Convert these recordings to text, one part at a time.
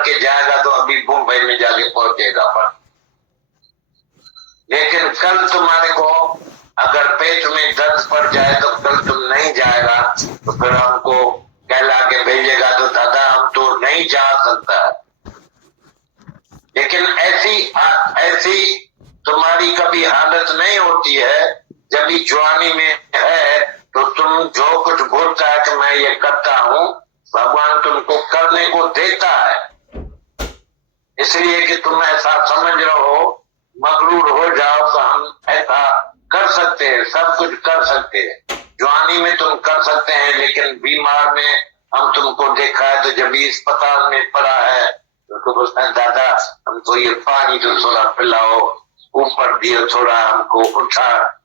के जाएगा तो अभी मुंबई में जाके पहुंचेगा। पर लेकिन कल तुम्हारे को अगर पेट में दर्द पड़ जाए तो कल तुम नहीं जाएगा तो फिर हमको कहला के भेजेगा तो दादा हम तो नहीं जा सकता। लेकिन ऐसी तुम्हारी कभी हालत नहीं होती है। जब भी जवानी में है तो तुम जो कुछ बोलता है कि मैं ये करता हूं, भगवान तुमको करने को देता है, इसलिए कि तुम ऐसा समझ रहो, मगरूर हो जाओ तो हम ऐसा कर सकते हैं, सब कुछ कर सकते हैं। जवानी में तुम कर सकते हैं, लेकिन बीमार में हम तुमको देखा है तो जब भी अस्पताल में पड़ा है तो बोलता है दादा हमको ये पानी तो थोड़ा पिलाओ, ऊपर दियो थोड़ा, हमको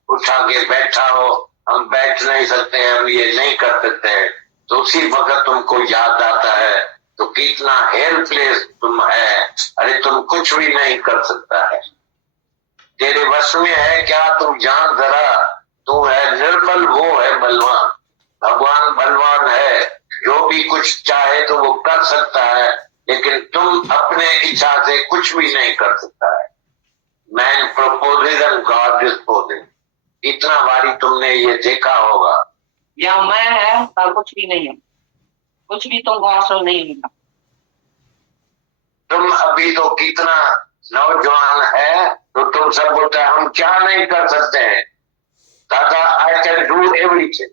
उठा के बैठाओ, हम बैठ नहीं सकते हैं, हम ये नहीं कर सकते हैं। तो उसी वक्त तुमको याद आता है तो कितना हेल्पलेस तुम है। अरे तुम कुछ भी नहीं कर सकता है, तेरे वश में है क्या? तुम जान जरा, तू है निर्बल, वो है बलवान। भगवान बलवान है, जो भी कुछ चाहे तो वो कर सकता है, लेकिन तुम अपने इच्छा से कुछ भी नहीं कर सकता है। Man proposes and God disposes, इतना बारी तुमने ये देखा होगा। या मैं है और कुछ भी नहीं है, कुछ भी तुमको हासिल नहीं होगा। तुम अभी तो कितना नौजवान है तो तुम सब बोलते हैं हम क्या नहीं कर सकते हैं। दादा आई कैन डू एवरीथिंग।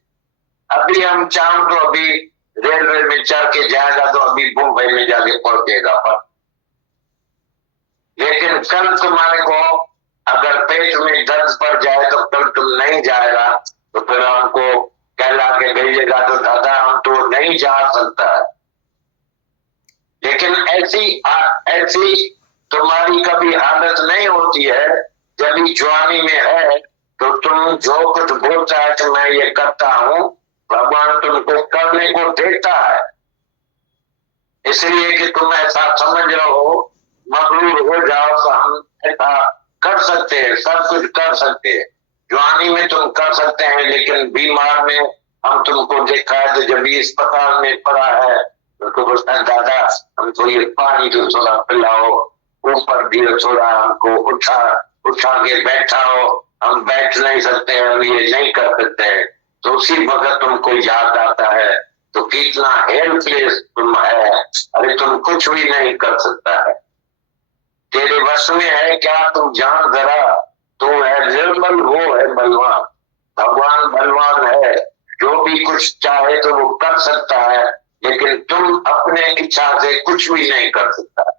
अभी हम चाहूं तो अभी रेलवे में चढ़ के जाएगा तो अभी मुंबई में जाके पहुंचेगा। पर लेकिन कल तुम्हारे को अगर पेट में दर्द पड़ जाए तो कल तुम नहीं जाएगा तो फिर हमको कहला के भेजेगा तो दादा हम तो नहीं जा सकता। लेकिन ऐसी तुम्हारी कभी हालत नहीं होती है। जब भी जवानी में है तो तुम जो कुछ बोलता है कि मैं ये करता हूं, भगवान तुमको करने को देता है, इसलिए कि तुम ऐसा समझ रहो, मगरूर हो जाओ तो हम ऐसा कर सकते हैं, सब कुछ कर सकते हैं। जवानी में तुम कर सकते हैं, लेकिन बीमार में हम तुमको देखा है तो जब भी अस्पताल में पड़ा है तो बोलता है दादा हमको ये पानी तो थोड़ा पिलाओ, ऊपर दियो थोड़ा, हमको उठा के बैठाओ, हम बैठ नहीं सकते हैं, हम ये नहीं कर सकते हैं। तो उसी वक्त तुमको याद आता है तो कितना हेल्पलेस तुम है। अरे तुम कुछ भी नहीं कर सकता है, तेरे वश में है क्या? तुम जान जरा, तू है निर्बल, वो है बलवान। भगवान बलवान है, जो भी कुछ चाहे तो वो कर सकता है, लेकिन तुम अपने इच्छा से कुछ भी नहीं कर सकता।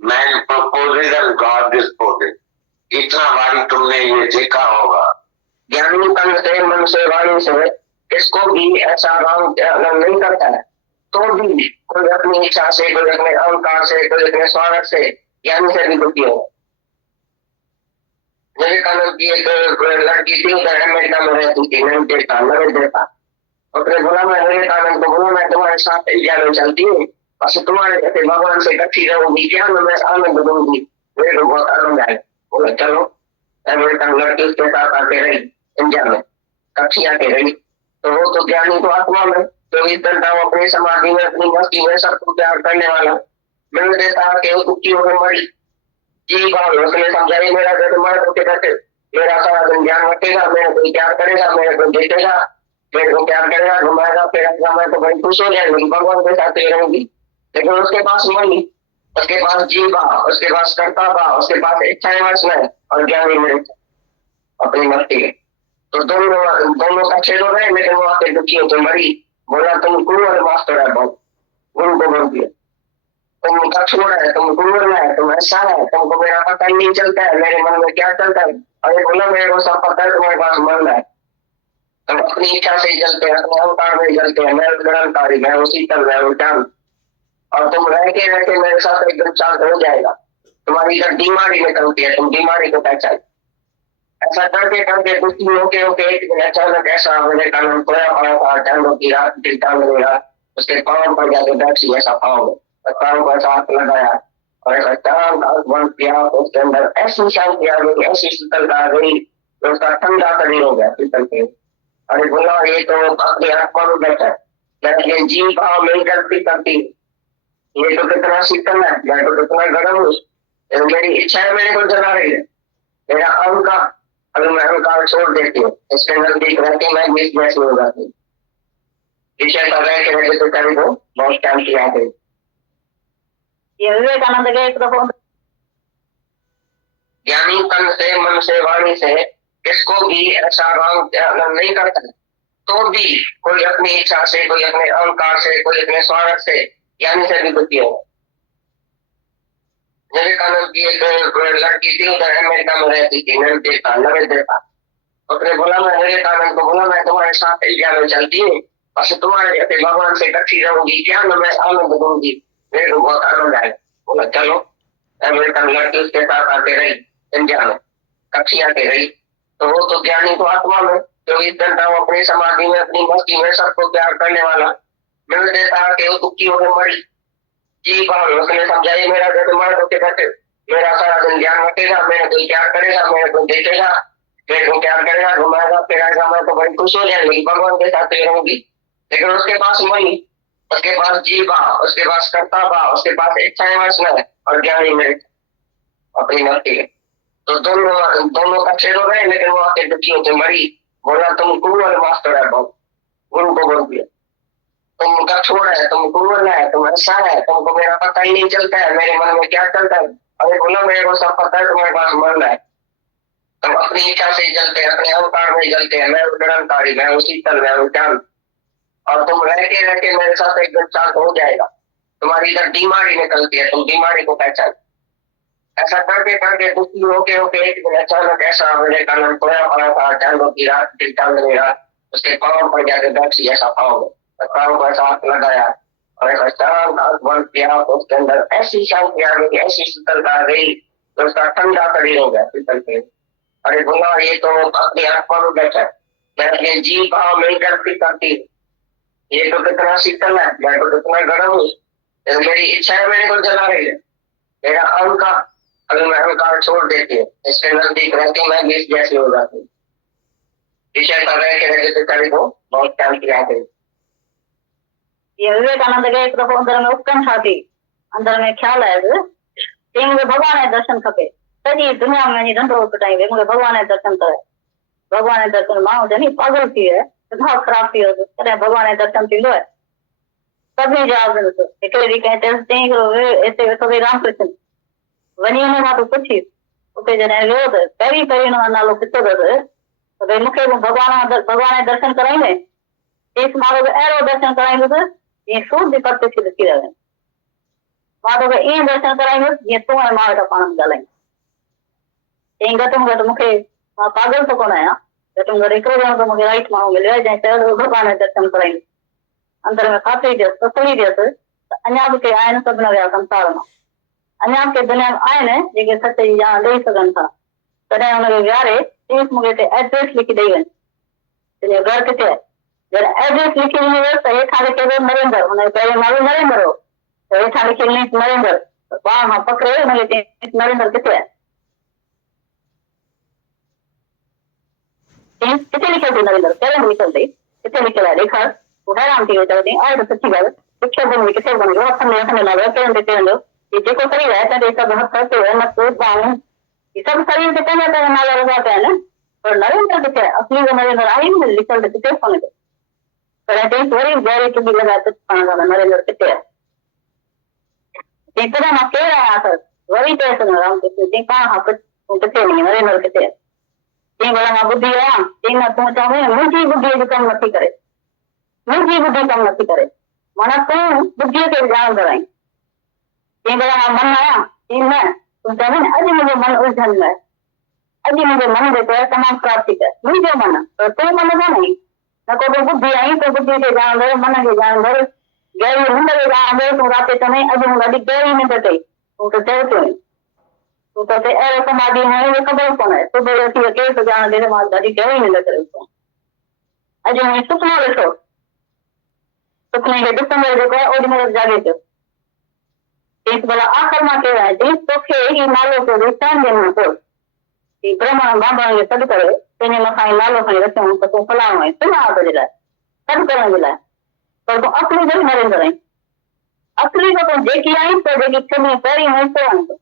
Man proposes and God disposes, इतना बारी तुमने ये देखा होगा। ज्ञानी तन से, मन से, वाणी से इसको भी ऐसा अगर नहीं करता है तो भी कोई अपनी इच्छा से, कोई अपने अहंकार से, कोई अपने स्वार्थ से, ज्ञानी से भी दुखी हो। विवेकानंद की एक लड़की थी, उधर अमेरिका में रहती थी, नहीं देता, नहीं देता। उसने बोला मैं विवेकानंद को बोला मैं तुम्हारे साथ इंडिया में चलती हूँ, बस तुम्हारे कहते भगवान से इकट्ठी रहूंगी, क्या मैं आनंद दूंगी, मेरे को बहुत आनंद आए। बोला चलो। अमेरिकन लड़की उसके साथ आके रही, इंडिया में इकट्ठी आके रही। तो वो तो ज्ञानी तो आत्मा में 24 घंटा वो अपनी समाधि में, अपनी मस्ती में सबको प्यार करने वाला, मिल देता कि वो दुखी होकर मरी। जी भाव उसने समझाई, मेरा घर मर होते रहते, मेरा सारा दिन ज्ञान रखेगा, मेरे को प्यार करेगा, मेरे को देखेगा, मेरे को प्यार करेगा, घुमाएगा फिरेगा, मैं तो बड़ी खुश हो जाएगी, भगवान के साथ ही रहूंगी। लेकिन उसके पास मनी, उसके पास जीवा, उसके पास कर्ता भाव, उसके पास इच्छाएं वश में और ज्ञानी में अपनी मस्ती है। तो दोनों का छेद हो रहे, लेकिन वो आके दुखी हो तो मरी। बोला तुम कुंवर मास्टर है, बहुत गुरु को बोल दिया तुम कठोर है, तुम कुंवर है, तुम ऐसा है, तुमको मेरा पता ही नहीं चलता है, मेरे मन में क्या चलता है। अरे बोला मेरे को सब पता है, तुम्हारे पास मन है, तुम अपनी इच्छा से ही चलते हैं, अपने अवतार में चलते हैं, मैं निरंकारी, मैं उसी चल रहा हूँ जान। और तुम रह के मेरे साथ एकदम शांत हो जाएगा। तुम्हारी इधर बीमारी निकलती है, तुम बीमारी को पहचान। ऐसा करके करके दुखी होके होके एक दिन अचानक ऐसा विवेकानंद खोया पड़ा था, ठंडों की रात थी, ठंड रात, उसके पाँव पर जाके बैठी, ऐसा पाँव पाँव को ऐसा हाथ लगाया और ऐसा चांद बंद किया, उसके अंदर ऐसी शांति आ गई, ऐसी शीतलता आ गई, उसका ठंडा शरीर हो गया शीतल के। अरे बोला ये तो अपनी आत्मा में बैठा है, लेकिन जीव भाव नहीं करती करती, ये तो कितना शीतल है, मैं तो कितना गर्म हूँ। मेरी इच्छाएं मेरे को जला रही है। मेरा अहंकार, अगर मैं अहंकार छोड़ देती हूँ, इसके नजदीक रहती मैं बीस में हो जाती हूँ। विषय कर रहे थे तो कभी को बहुत शांति आ गई। ये विवेकानंद के एक दफा ज्ञानी तन से, मन से, वाणी से किसको भी ऐसा रंग नहीं करता, तो भी कोई अपनी इच्छा से, कोई अपने अहंकार से, कोई अपने स्वार्थ से ज्ञानी से भी दुखी होगा। विवेकानंद की एक लड़की थी, उधर अमेरिका में रहती थी, नवे देता। उसने बोला, मैं विवेकानंद को बोला, मैं तुम्हारे साथ इंडिया में चलती हूँ, बस तुम्हारे जैसे भगवान से इकट्ठी रहूंगी, क्या मैं आनंद दूंगी, मेरे को बहुत आनंद आएगा। बोला चलो। अमेरिकन लड़की उसके साथ आते रही, इंडिया में कच्ची आते रही। तो वो तो ज्ञानी को आत्मा में 24 घंटा अपनी समाधि में, अपनी मस्ती में सबको प्यार करने वाला, मिल देता कि वो दुखी होकर मरी। जी बात उसने समझाई, मेरा घर मर होते बैठे, मेरा सारा दिन ज्ञान रखेगा, मेरे को प्यार करेगा, मेरे को देखेगा, मेरे को प्यार करेगा, घुमाएगा फिराएगा, मैं तो बड़ी खुश हो जाएगी, भगवान के साथ रहूंगी। लेकिन उसके पास मनी, उसके पास जीवा, उसके पास कर्ता भाव, उसके पास इच्छाएं वासना है, और ज्ञानी में अपनी मस्ती है। तो दोनों अच्छे हो गए, लेकिन वो आके दुखी होते मरी। बोला तुम कुंवर मास्टर है, बहुत गुरु को बोल दिया, तुम कठोर है, तुम कुंवर है, तुम ऐसा है, तुमको मेरा पता ही नहीं चलता है, मेरे मन में क्या चलता है। अरे बोला मेरे को सब पता है, तुम्हारे पास मन है, तुम अपनी इच्छा से जलते हैं, अपने अवतार में जलते हैं। मैं निरंकारी, मैं उसी तल, मैं ज्ञान, और तुम रह के मेरे साथ एक दिन साथ हो जाएगा। तुम्हारी इधर बीमारी निकलती है, तुम बीमारी को पहचान। ऐसा करके करके दुखी होके एक दिन अचानक ऐसा विवेकानंद खोया पड़ा था, जानवर की रात टांगने रात, उसके पाँव पर जाके बैठी, ऐसा पाँव पाँव को ऐसा हाथ लगाया और ऐसा शांत हाथ बंद किया, उसके अंदर ऐसी शांति आ गई, ऐसी शीतलता आ गई, तो उसका ठंडा शरीर हो गया शीतल के। अरे बोला ये तो अपनी आत्मा में बैठा है, मैं ये जीव भाव में करती, ये तो कितना शीतल है, मैं तो कितना गर्म हूँ। मेरी इच्छाएं मेरे को जला रही है। मेरा अहंकार, अगर मैं अहंकार छोड़ देती हूँ, इसके नजदीक रहती मैं बीस जैसी हो जाती हूँ। विषय कर रहे थे को बहुत शांति आ गई। ये विवेकानंद के एक दफा अंदर में उत्कंठा थी, अंदर में ख्याल आयो कि मुझे भगवान जो दर्शन खपे, सॼी दुनिया में वञी ढंढोरो पिटाई मुझे भगवान जो दर्शन करे। भगवान जो दर्शन माण्हू जनी पागल थी है, दिमाग़ ख़राब थी वियो, तॾहिं भगवान जो दर्शन थींदो आहे। सभिनी जवाब ॾिनो। हिकिड़े ॾींहुं कंहिं चयसि चईं हिते वेठो भई रामकृष्ण, वञी हुन खां तूं पुछी। उते जॾहिं वियो त पहिरीं हुन जो नालो किथो अथसि त भई मूंखे भगवान जो दर्शन कराईंदे। चईसि मां तोखे अहिड़ो दर्शन कराईंदुसि जीअं सूरज जी परत खे ॾिसी रहे, मां तोखे ईअं दर्शन कराईंदुसि जीअं तूं ऐं मां वेठा पाण में ॻाल्हायूं। चईं घटि में घटि मूंखे, मां पागल त कोन आहियां, घटि में घटि हिकिड़ो ॼणो त मूंखे राइट माण्हू मिलियो आहे जंहिं चयो भगवान जो दर्शन कराईंदुसि। अंदर में खातिरी थियसि, तसली थियसि त अञा बि के आहिनि सभिनि विया संसार में, अञा बि के दुनिया में आहिनि जेके सच जी ॼाण ॾेई सघनि था। तॾहिं हुनखे विहारे चईसि मूंखे हिते एड्रेस लिखी ॾेई वञ, तुंहिंजो घर किथे आहे। जॾहिं एड्रेस लिखी ॾिनी वियसि त हेठां लिखियो नरेंद्र, हुनजो पहिरियों नालो नरेंद्र हो, त हेठां लिखी ॾिनी नरेंद्र, ॿाह खां पकड़े हुनखे चईसि नरेंद्र किथे आहे। चईसि किथे लिखियल अथई नरेंद्र, कहिड़े में लिखियल अथई, किथे लिखियल आहे ॾेखार। वो हैरान थी वियो, चयो आहे त सुठी ॻाल्हि, लिखियल कोन्हे किथे कोन्हे, हथ में नालो पेन ते चवंदो कि जेको शरीर आहे तॾहिं सभु हथ ते नक बाहूं ये सभु शरीर ते पंहिंजा पंहिंजा नाला लॻा पिया आहिनि, पर नरेंद्र किथे आहे, असली जो नरेंद्र आहे ई न, लिखियल त किथे कोन्हे। पर चईसि वरी गहरी टुॿी लॻाए पाण सां नरेंद्र किथे आहे। चईं तॾहिं मां केरु आहियां सर, वरी चयसि रामकृष्ण, चईं पाण खां पुछ तूं किथे वञी, नरेंद्र किथे आहे। चईं भला मां ॿुधी आहियां। चईं न तूं चवंदी मुंहिंजी ॿुधीअ जो कमु नथी करे, मुंहिंजी ॿुधी कमु नथी करे, माना तूं ॿुधीअ खे ॼाणंदड़ आहीं। चईं भला मां मन आहियां। चईं न तूं चवंदी न अॼु मुंहिंजो मन उलझन में आहे, अॼु मुंहिंजो मन जेको आहे तमामु ख़राब थी पियो आहे, मुंहिंजो मन, पर तूं मन कान आहीं, न को तूं ॿुधी आहीं, तूं ॿुधी खे ॼाणंदड़, मन खे ॼाणंदड़, गहरी निंड खे ॼाणंदड़। तूं राति चवंदी अॼु मूं ॾाढी गहरी निंड अथई, तूं त चयो पियो तूं त अहिड़ो समाधि में ख़बर कोन आहे, सुबुह जो उथी केरु थो ॼाणे मां ॾाढी गहरी निंड करे उथां। अॼु मूं सुपिनो ॾिठो, सुपिने खे ॾिसंदड़ जेको आहे ओॾी महिल जाॻे पियो। चईसि भला आख़िर मां केरु आहे। चईसि तोखे ही नालो पियो ॾेई 3 ॾींहंनि में पियो कि ब्रह्मण बाबा खे सॾु करे पंहिंजे मथां ई नालो खणी रखियऊं त तूं फलाणो आहीं, सुञाण तुंहिंजे लाइ, सॾु करण जे लाइ, पर तूं असली जो नरेंद्र आहीं, असली को तुम जेकी आई तो जेकी छनी पहरी है तो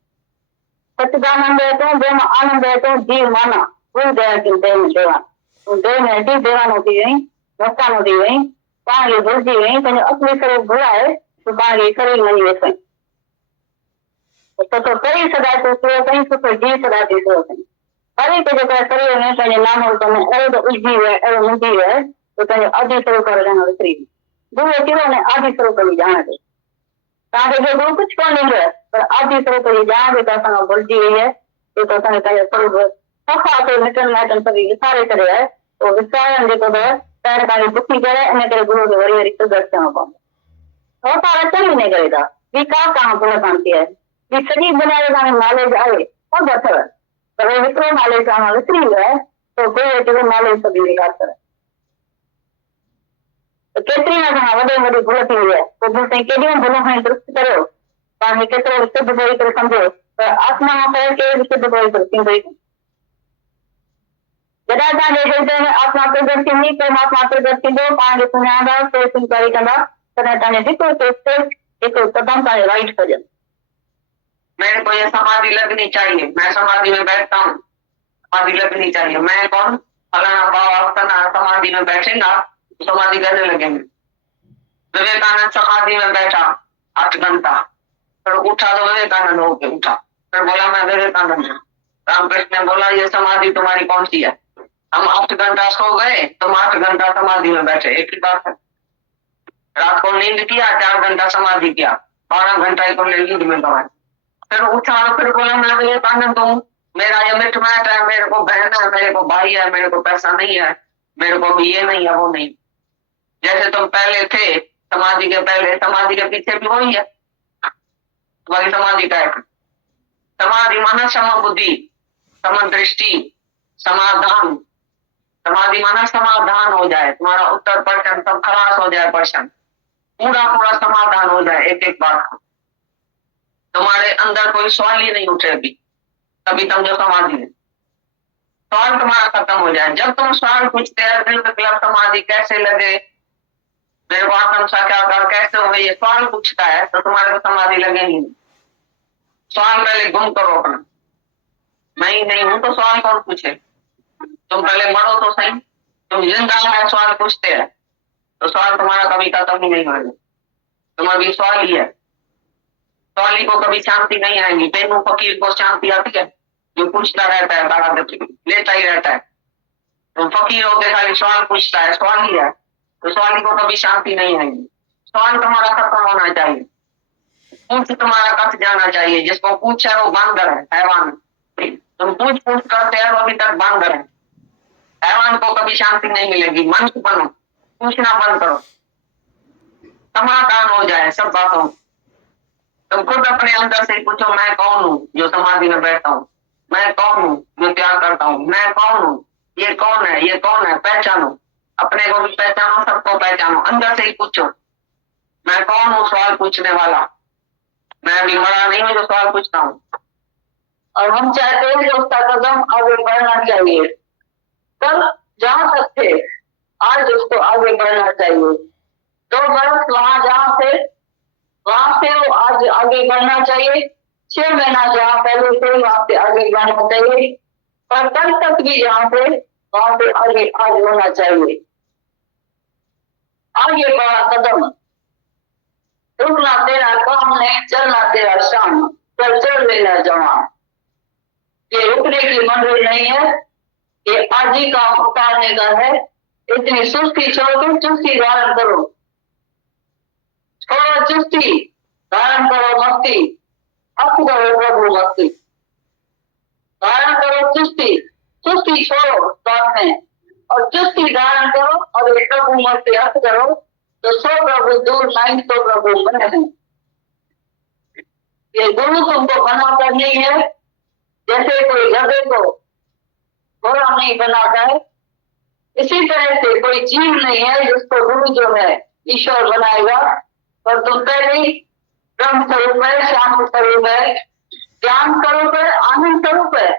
सच्चिदानंद है तो देव आनंद है तो जीव माना कोई दया की देव में देवा तो देव में ऐसी देवान होती गई वस्तान होती गई पानी भूलती गई तो असली स्वरूप भूला है तो पानी शरीर नहीं वैसे तो कई सदा तो कहीं तो जीव सदा तो हर एक जो शरीर में तो नाम हो तो अरे उजीव है अरे मुजीव है तो आदि स्वरूप कर जाना स्त्री गुरु केवल ने आदि स्वरूप भी जाना है ताकि जो गुरु कुछ कोन नहीं है पर आदि स्वरूप ये जान के तो भूलजी गई है तो स्वरूप सफा के मिटन माटन सभी विचारे करे है तो विचारण जो पैर का दुखी करे इन करे गुरु के वरी वरी सुदर्श करना पड़े होता रचन ही नहीं करेगा विकास कहाँ पूरा शांति है ये सभी बनाए का नॉलेज आए सब अथर पर वो विक्रो नॉलेज का विसरी है तो कोई जो नॉलेज सभी विकास करे तो केतरी ना घणा वॾे वॾी भूल थी वई आहे पोइ भूल साईं केॾियूं भूलूं खणी दुरुस्त करियो तव्हांखे केतिरो सिद्ध पई करे सम्झो पर आत्मा खां पहिरियों केरु बि सिद्ध पई करे थींदो ई जॾहिं तव्हांजे हृदय में आत्मा प्रगट थींदी परमात्मा प्रगट थींदो पाण खे सुञाणंदा सोच इंक्वायरी कंदा तॾहिं तव्हांजे हिकिड़ो कदम तव्हांजे राइट कजनि मेरे को ये समाधि लगनी चाहिए, मैं समाधि में बैठता हूँ, समाधि लगनी चाहिए। मैं कौन? फलाना बाबा फलाना समाधि में बैठेगा समाधि करने लगेंगे। विवेकानंद समाधि में बैठा 8 घंटा, फिर उठा तो विवेकानंद होके उठा, फिर बोला मैं विवेकानंद हूँ। रामकृष्ण ने बोला ये समाधि तुम्हारी कौन सी है? हम 8 घंटा सो गए, तुम 8 घंटा समाधि में बैठे, एक ही बात है। रात को नींद किया, 4 घंटा समाधि किया, 12 घंटा को नींद में गवाए, फिर उठा, फिर बोला मैं विवेकानंद हूँ, मेरा ये मिट मैट है, मेरे को बहन है, मेरे को भाई है, मेरे को पैसा नहीं है, मेरे को भी ये नहीं है वो नहीं। जैसे तुम पहले थे समाधि के पहले, समाधि के पीछे भी वही है तुम्हारी समाधि का। समाधि माना सम बुद्धि, सम दृष्टि, समाधान। समाधि माना समाधान हो जाए, तुम्हारा उत्तर प्रश्न सब खलास हो जाए, प्रश्न पूरा समाधान हो जाए एक एक बात का, तुम्हारे अंदर कोई सवाल ही नहीं उठे अभी, तभी तुम जो समाधि है, सवाल तुम्हारा खत्म हो जाए। जब तुम सवाल पूछते हैं दिल विकल्प समाधि कैसे लगे, मेरे को आत्म साक्षात्कार कैसे हो, ये सवाल पूछता है तो तुम्हारे को समाधि लगेगी। सवाल पहले गुम करो अपना, मैं ही नहीं हूं तो सवाल कौन पूछे, तुम पहले मरो तो सही। तुम जिंदा है सवाल पूछते हैं तो सवाल तुम्हारा कभी खत्म ही नहीं होगा, तुम अभी सवाल ही है। सवाली को कभी शांति नहीं आएगी। बेनू फकीर को शांति आती है जो पूछता रहता है, बाबा लेता ही रहता है। तो फकीर होकर खाली सवाल पूछता है, सवाल ही है, तो सवाली को कभी शांति नहीं आएगी। सवाल तुम्हारा खत्म होना चाहिए, पूछ तुम्हारा कट जाना चाहिए। जिसको पूछा है वो बांदर है, हैवान। तुम पूछ करते हो अभी तक बांदर है, हैवान को कभी शांति नहीं मिलेगी। मन बनो, पूछना बंद करो, समाधान हो जाए सब बातों। तुम खुद अपने अंदर से पूछो मैं कौन हूँ जो समाधि में बैठा हूँ, मैं कौन हूँ जो प्यार करता हूँ, मैं कौन हूँ, ये कौन है, ये कौन है। पहचानो, अपने को भी पहचानो, सबको पहचानो, अंदर से ही पूछो मैं कौन हूँ। सवाल पूछने वाला मैं अभी मरा नहीं हूँ जो सवाल पूछता हूँ। और हम चाहते हैं कि उसका कदम आगे बढ़ना चाहिए। कल जहाँ तक थे आज उसको आगे बढ़ना चाहिए। 2 बरस वहां से वो आज आगे बढ़ना चाहिए। 6 महीना जहाँ पहले थे वहां से आगे बढ़ना चाहिए, पर कल तक भी जहाँ थे वहां से आगे आज होना चाहिए। आगे बढ़ा कदम, रुकना तेरा काम नहीं, चलना तेरा शाम, पर चल लेना जवान। ये रुकने की मंजिल नहीं है, ये आज ही काम उतारने का है। इतनी सुस्ती छोड़कर चुस्ती धारण करो, छोड़ो चुस्ती, धारण करो मस्ती, अब करो प्रभु मस्ती। धारण करो चुस्ती, चुस्ती छोड़ो साथ में, और चुस्ती धारण करो और ये प्रभु मस्ती अर्थ करो, तो सो प्रभु दूर नहीं तो प्रभु बने। ये गुरु तुमको बनाकर नहीं है, जैसे कोई गधे को घोड़ा नहीं बनाता है, इसी तरह से कोई जीव नहीं है जिसको गुरु जो है ईश्वर बनाएगा। पर तुम पहले ब्रह्म स्वरूप है, शांत स्वरूप है, ज्ञान स्वरूप है, आनंद स्वरूप है।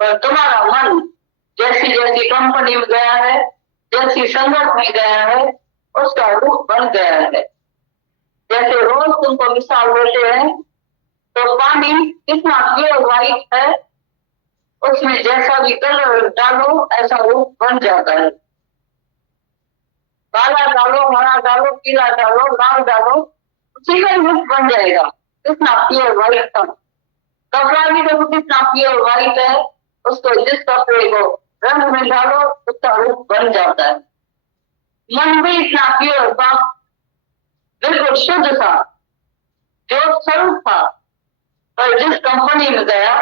पर तुम्हारा मन जैसी जैसी कंपनी में गया है, जैसी संगत में गया है, उसका रूप बन गया है। जैसे रोज तुमको मिसाल देते हैं, तो पानी कितना प्योर व्हाइट है, उसमें जैसा भी कलर डालो ऐसा रूप बन जाता है। काला डालो, हरा डालो, पीला डालो, लाल डालो, उसी का रूप बन जाएगा। कितना प्योर व्हाइट था। कपड़ा भी देखो कितना प्योर व्हाइट है, उसको जिस कपड़े को रंग में डालो उसका रूप बन जाता है। मन भी इतना प्योर था, बिल्कुल शुद्ध था, जो स्वरूप था, पर जिस कंपनी में गया,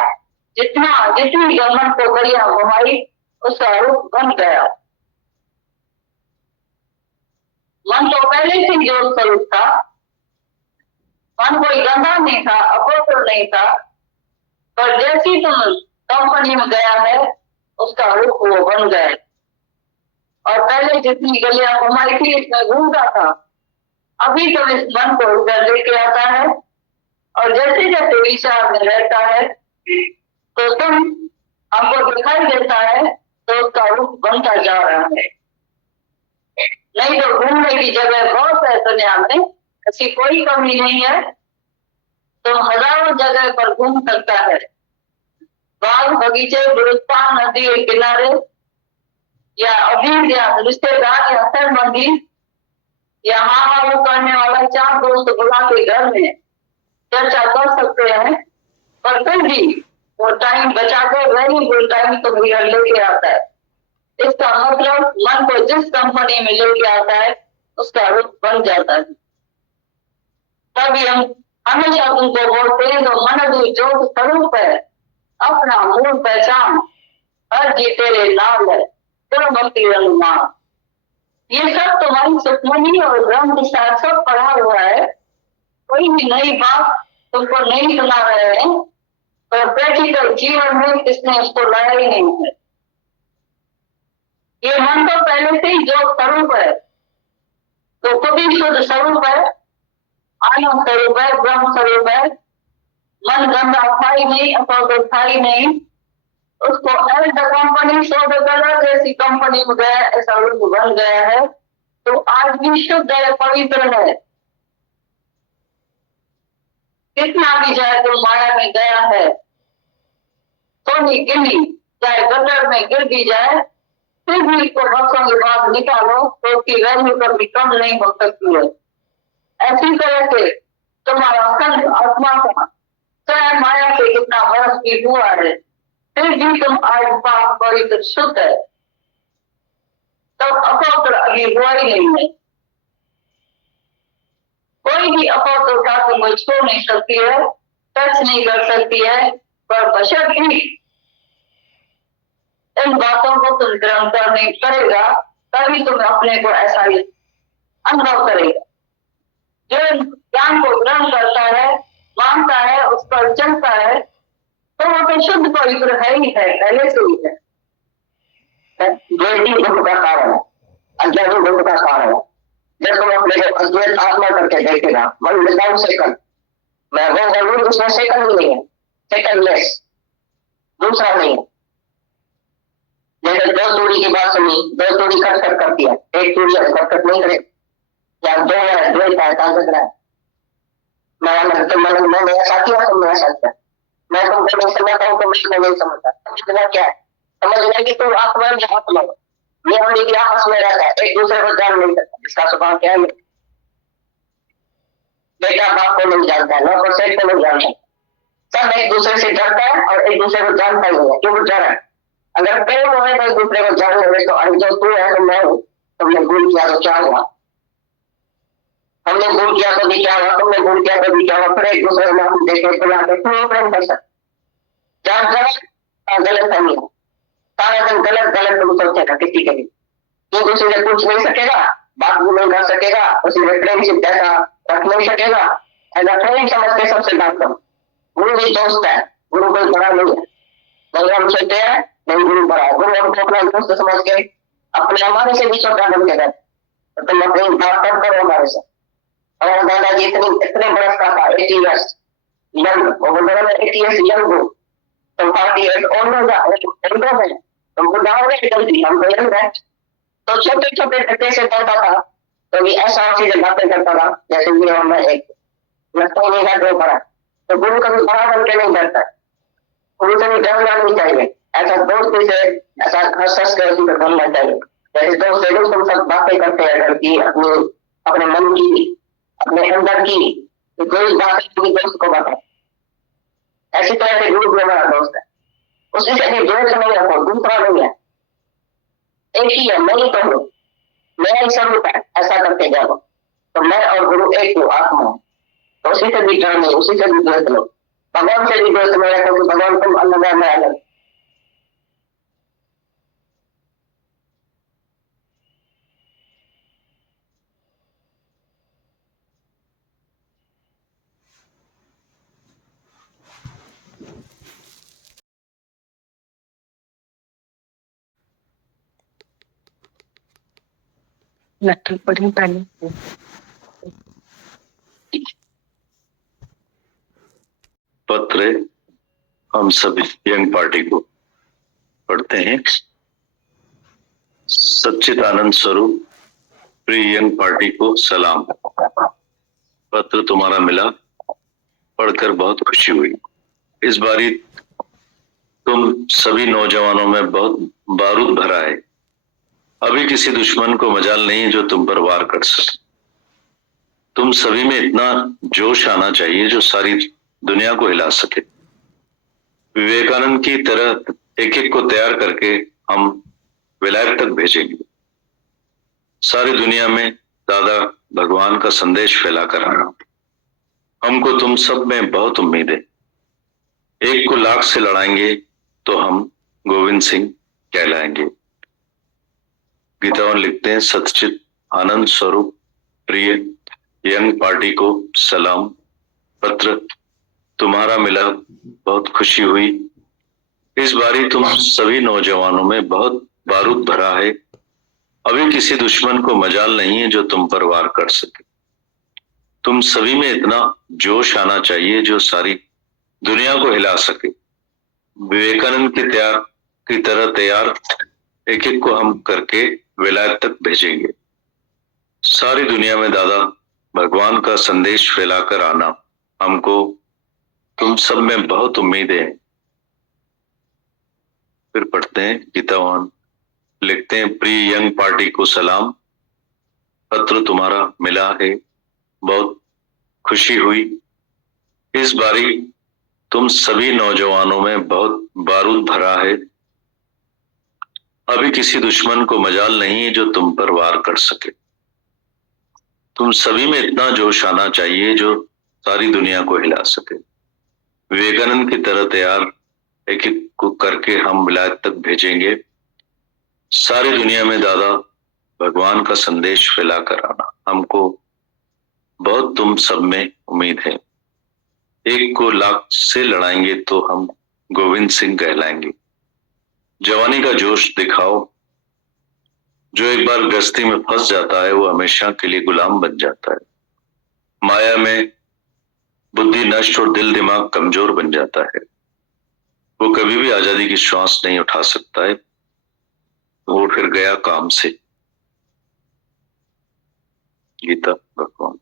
जितनी मन को गरिया घुमाई, उसका रूप बन गया। मन तो पहले से जो स्वरूप था, मन कोई गंदा नहीं था, अपवित्र नहीं था, पर जैसी तुम कंपनी में गया है उसका रूप वो बन गया। और पहले जितनी गलियां घुमाई थी इसमें घूमता था, अभी तुम इस मन को उधर लेके आता है, और जैसे जैसे विचार में रहता है तो तुम हमको दिखाई देता है, तो उसका रूप बनता जा रहा है। नहीं तो घूमने की जगह बहुत है दुनिया में, ऐसी कोई कमी नहीं है, तो हजारों जगह पर घूम सकता है। बाग बगीचे, गुरुस्तान, नदी के किनारे, या अभी या रिश्तेदार या संबंधी, या हाँ वो करने वाला 4 दोस्त बुला के घर में चर्चा कर सकते हैं, पर फिर भी वो टाइम बचा के वही वो टाइम तो घर लेके आता है। इसका मतलब मन को जिस कंपनी में लेके आता है उसका रूप बन जाता है। तभी हम हमेशा तुमको बोलते हैं, तो मन जो स्वरूप है, अपना मूल पहचान, हर जी तेरे नाम है, भक्ति अनुमान। ये सब तुम्हारी सुखमनी और ब्रह्म के साथ सब पढ़ा हुआ है, कोई भी नई बात तुमको नहीं सुना रहे हैं, पर प्रैक्टिकल जीवन में किसने उसको लाया ही नहीं है। ये मन तो पहले से ही जो स्वरूप है, तो खुद ही शुद्ध स्वरूप है, आनंद स्वरूप है, ब्रह्म स्वरूप है। मन गंदा था ही नहीं, अपवित्र था ही नहीं, उसको as the company so the colour, जैसी कंपनी में गया ऐसा रूप बन गया है, तो आज भी शुद्ध है, पवित्र है। कितना भी जाए तो माया में गया है, सोनी गिल्ली चाहे गटर में गिर भी जाए, फिर भी इसको वर्षों के बाद निकालो तो उसकी वैल्यू कभी कम नहीं हो सकती है। ऐसी तरह से तुम्हारा संत आत्मा का चाहे माया से कितना वर्ष भी हुआ है, फिर भी तुम आज पाप पवित्र शुद्ध है, तब अपवित्र अभी हुआ ही नहीं है। कोई भी अपवित्रता तुमको छू नहीं सकती है, टच नहीं कर सकती है, पर बशर्त भी इन बातों को तुम ग्रहण करने करेगा, तभी तुम अपने को ऐसा ही अनुभव करेगा। जो ज्ञान को ग्रहण करता है, मानता है, उस पर चलता है, तो वो तो शुद्ध पवित्र है ही है, पहले से ही है। द्वेषी दुख का कारण है, अज्ञानी दुख का कारण है। जब तुम अपने को अद्वैत आत्मा करके देखेगा, वन विदाउट सेकंड, मैं वो बोलूँ उसमें सेकंड भी नहीं है, सेकंड लेस, दूसरा नहीं है। जैसे 2 तूड़ी की बात सुनी, 2 तूड़ी कट कर दिया, 1 तूड़ी कट नहीं करे, या 2 है द्वैत है, ताकत रहा है। मैं मेरा साथी हूँ, तुम मेरा साथी है, मैं तुमको नहीं समझता हूँ, तुम मुझे नहीं समझता। समझना क्या है? समझना कि तुम आत्मा में आत्मा हो, ये हम एक आपस में रहता है, एक दूसरे को जान नहीं सकता। इसका स्वभाव क्या है? बेटा बाप को नहीं जानता है, 9% को नहीं जानता, सब एक दूसरे से डरता है और एक दूसरे को जानता ही है। क्यों डर है? अगर प्रेम हो तो एक दूसरे को जान ले, तो अरे जो तू है तो मैं हूँ, तुमने भूल किया तो क्या हुआ, हमने भूल किया तो भी क्या हुआ, तुमने भूल किया तो भी क्या हुआ, फिर एक दूसरे में हम देखे बुलाते प्रेम कर सकते। जान गलत फहमी है, सारा दिन गलत गलत तुम सोचेगा, किसी के भी एक दूसरे से पूछ नहीं सकेगा, बात भी नहीं कर सकेगा, उसी में प्रेम से ऐसा रख नहीं सकेगा, ऐसा प्रेम समझ के सबसे बात करो। गुरु भी दोस्त है, गुरु कोई बड़ा नहीं है, नहीं हम सोचते हैं नहीं गुरु बड़ा है, गुरु हमको अपना दोस्त समझ के अपने हमारे से भी छोटा बन के रहते, तो तुम अपनी बात कब करो हमारे से। हमारा दादाजी इतने बरस का था, 80 years यंग, वो बोल रहा 80 years यंग हो, तुम 40 years ओल्ड हो जाओ, तुम बुढ़ा हो गए जल्दी, हम तो यंग है। तो छोटे छोटे धक्के से बोलता था, तो भी ऐसा चीजें बातें करता था जैसे कि हम एक लगता ही नहीं था जो पढ़ा, तो गुरु कभी पढ़ा करके नहीं करता, गुरु से भी डरना नहीं चाहिए, ऐसा दोस्ती से ऐसा हंस हंस कर उसी को करना चाहिए। जैसे दोस्त से तुम सब बातें करते हैं घर की, अपने मन की, अपने अंदर की, तो कोई बात दोस्त को बताए, ऐसी तरह से गुरु भी हमारा दोस्त है, उसकी से दोस्त नहीं रखो, दूसरा नहीं है, एक ही है, मैं ही तो हूँ, मेरा ही स्वरूप है, ऐसा करके जाओ, तो मैं और गुरु एक हो, आत्मा, तो उसी से भी डर नहीं, उसी से भी द्वेष लो, भगवान से भी द्वेष नहीं रखो कि भगवान तुम अलग है, मैं अलग। पढ़ी पहले पत्र हम सभी यंग पार्टी को पढ़ते हैं। सच्चिदानंद स्वरूप प्रिय यंग पार्टी को सलाम। पत्र तुम्हारा मिला, पढ़कर बहुत खुशी हुई। इस बारी तुम सभी नौजवानों में बहुत बारूद भरा है। अभी किसी दुश्मन को मजाल नहीं जो तुम पर वार कर सके। तुम सभी में इतना जोश आना चाहिए जो सारी दुनिया को हिला सके। विवेकानंद की तरह एक एक को तैयार करके हम विलायत तक भेजेंगे। सारी दुनिया में दादा भगवान का संदेश फैलाकर आना। हमको तुम सब में बहुत उम्मीद है। एक को लाख से लड़ाएंगे तो हम गोविंद सिंह कहलाएंगे। गीतावन लिखते हैं, सच्चित आनंद स्वरूप प्रिय यंग पार्टी को सलाम। पत्र तुम्हारा मिला, बहुत खुशी हुई। इस बारी तुम सभी नौजवानों में बहुत बारूद भरा है। अभी किसी दुश्मन को मजाल नहीं है जो तुम पर वार कर सके। तुम सभी में इतना जोश आना चाहिए जो सारी दुनिया को हिला सके। विवेकानंद की तरह तैयार एक एक को हम करके विलायत तक भेजेंगे। सारी दुनिया में दादा भगवान का संदेश फैलाकर आना। हमको तुम सब में बहुत उम्मीद है। फिर पढ़ते हैं, गीतावान लिखते हैं, प्रिय यंग पार्टी को सलाम। पत्र तुम्हारा मिला है, बहुत खुशी हुई। इस बारी तुम सभी नौजवानों में बहुत बारूद भरा है। अभी किसी दुश्मन को मजाल नहीं है जो तुम पर वार कर सके। तुम सभी में इतना जोश आना चाहिए जो सारी दुनिया को हिला सके। विवेकानंद की तरह तैयार एक एक को करके हम विलायत तक भेजेंगे। सारी दुनिया में दादा भगवान का संदेश फैलाकर आना। हमको बहुत तुम सब में उम्मीद है। एक को लाख से लड़ाएंगे तो हम गोविंद सिंह कहलाएंगे। जवानी का जोश दिखाओ। जो एक बार गश्ती में फंस जाता है वो हमेशा के लिए गुलाम बन जाता है। माया में बुद्धि नष्ट और दिल दिमाग कमजोर बन जाता है। वो कभी भी आजादी की श्वास नहीं उठा सकता है। वो फिर गया काम से। गीता भगवान।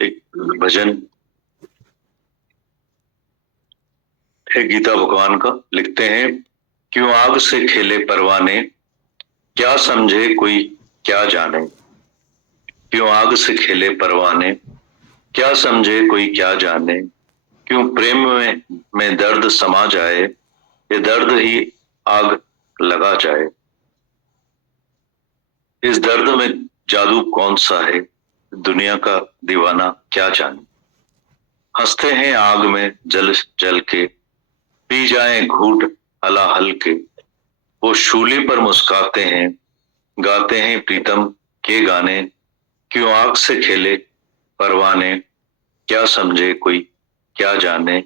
एक भजन है गीता भगवान का, लिखते हैं, क्यों आग से खेले परवाने, क्या समझे कोई क्या जाने। क्यों आग से खेले परवाने, क्या समझे कोई क्या जाने। क्यों प्रेम में दर्द समा जाए, ये दर्द ही आग लगा जाए। इस दर्द में जादू कौन सा है, दुनिया का दीवाना क्या जाने। हंसते हैं आग में जल जल के, पी जाएं घूट हलाहल के। वो शूली पर मुस्काते हैं, गाते हैं प्रीतम के गाने। क्यों आग से खेले परवाने, क्या समझे कोई क्या जाने।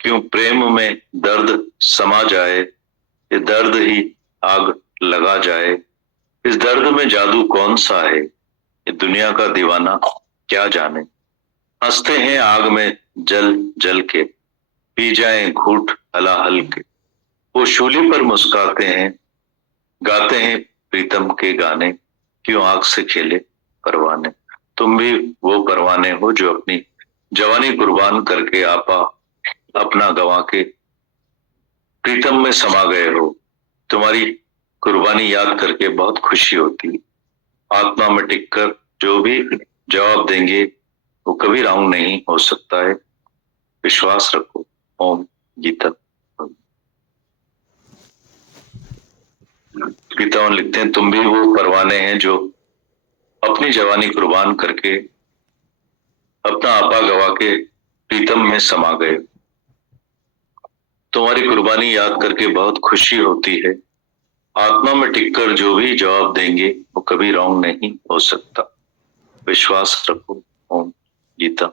क्यों प्रेम में दर्द समा जाए, ये दर्द ही आग लगा जाए। इस दर्द में जादू कौन सा है, ये दुनिया का दीवाना क्या जाने। हंसते हैं आग में जल जल के, पी जाएं घूट हलाहल के। वो शूली पर मुस्काते हैं, गाते हैं प्रीतम के गाने, क्यों आंख से खेले परवाने। तुम भी वो परवाने हो जो अपनी जवानी कुर्बान करके आपा अपना गवा के प्रीतम में समा गए हो। तुम्हारी कुर्बानी याद करके बहुत खुशी होती है। आत्मा में टिककर जो भी जवाब देंगे वो कभी रॉन्ग नहीं हो सकता है, विश्वास रखो। ओम गीता। गीता लिखते हैं, तुम भी वो परवाने हैं जो अपनी जवानी कुर्बान करके अपना आपा गवा के प्रीतम में समा गए। तुम्हारी कुर्बानी याद करके बहुत खुशी होती है। आत्मा में टिककर जो भी जवाब देंगे वो कभी रॉन्ग नहीं हो सकता, विश्वास रखो। ओम गीता।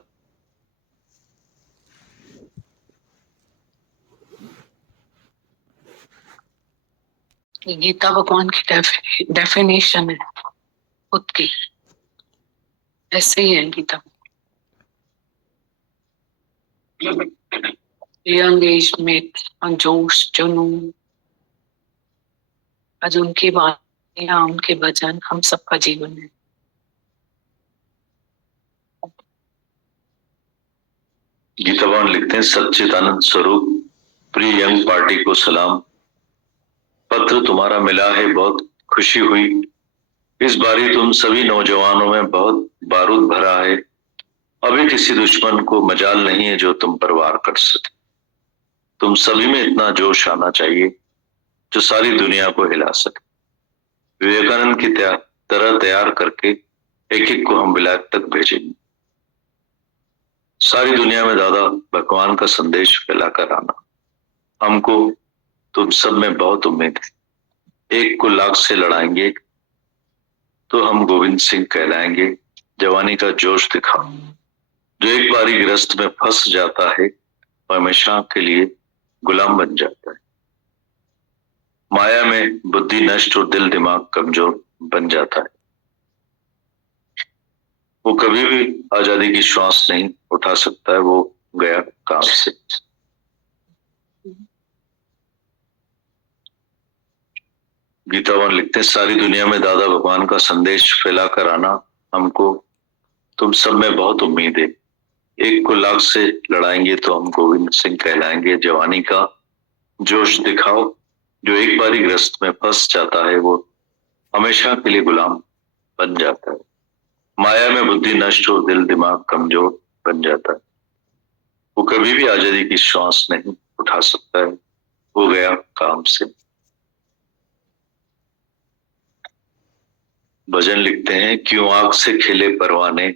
गीता भगवान की डेफिनेशन है खुद की, ऐसे ही है गीता। यंग एज में जोश जुनून, आज उनकी वाणियां उनके भजन हम सबका जीवन है। गीता भगवान लिखते हैं, सच्चिदानंद स्वरूप प्रिय यंग पार्टी को सलाम। पत्र तुम्हारा मिला है, बहुत खुशी हुई। इस बारी तुम सभी नौजवानों में बहुत बारूद भरा है। अभी किसी दुश्मन को मजाल नहीं है जो तुम पर वार कर सके। तुम सभी में इतना जोश आना चाहिए जो सारी दुनिया को हिला सके। विवेकानंद की तरह तैयार करके एक एक को हम विलायत तक भेजेंगे। सारी दुनिया में दादा भगवान का संदेश फैलाकर आना। हमको तुम सब में बहुत उम्मीद है। एक को लाख से लड़ाएंगे तो हम गोविंद सिंह कहलाएंगे। जवानी का जोश दिखाओ। जो एक बारी ग्रस्त में फंस जाता है वह हमेशा के लिए गुलाम बन जाता है। माया में बुद्धि नष्ट और दिल दिमाग कमजोर बन जाता है। वो कभी भी आजादी की श्वास नहीं उठा सकता है, वो गया काम से। गीतावन लिखते हैं, सारी दुनिया में दादा भगवान का संदेश फैलाकर आना। हमको तुम सब में बहुत उम्मीद है। एक को लाख से लड़ाएंगे तो हम गोविंद सिंह कहलाएंगे। जवानी का जोश दिखाओ। जो एक बारी ग्रस्त में फंस जाता है वो हमेशा के लिए गुलाम बन जाता है। माया में बुद्धि नष्ट हो, दिल दिमाग कमजोर बन जाता है। वो कभी भी आजादी की श्वास नहीं उठा सकता है, वो गया काम से। भजन लिखते हैं, क्यों आग से खेले परवाने,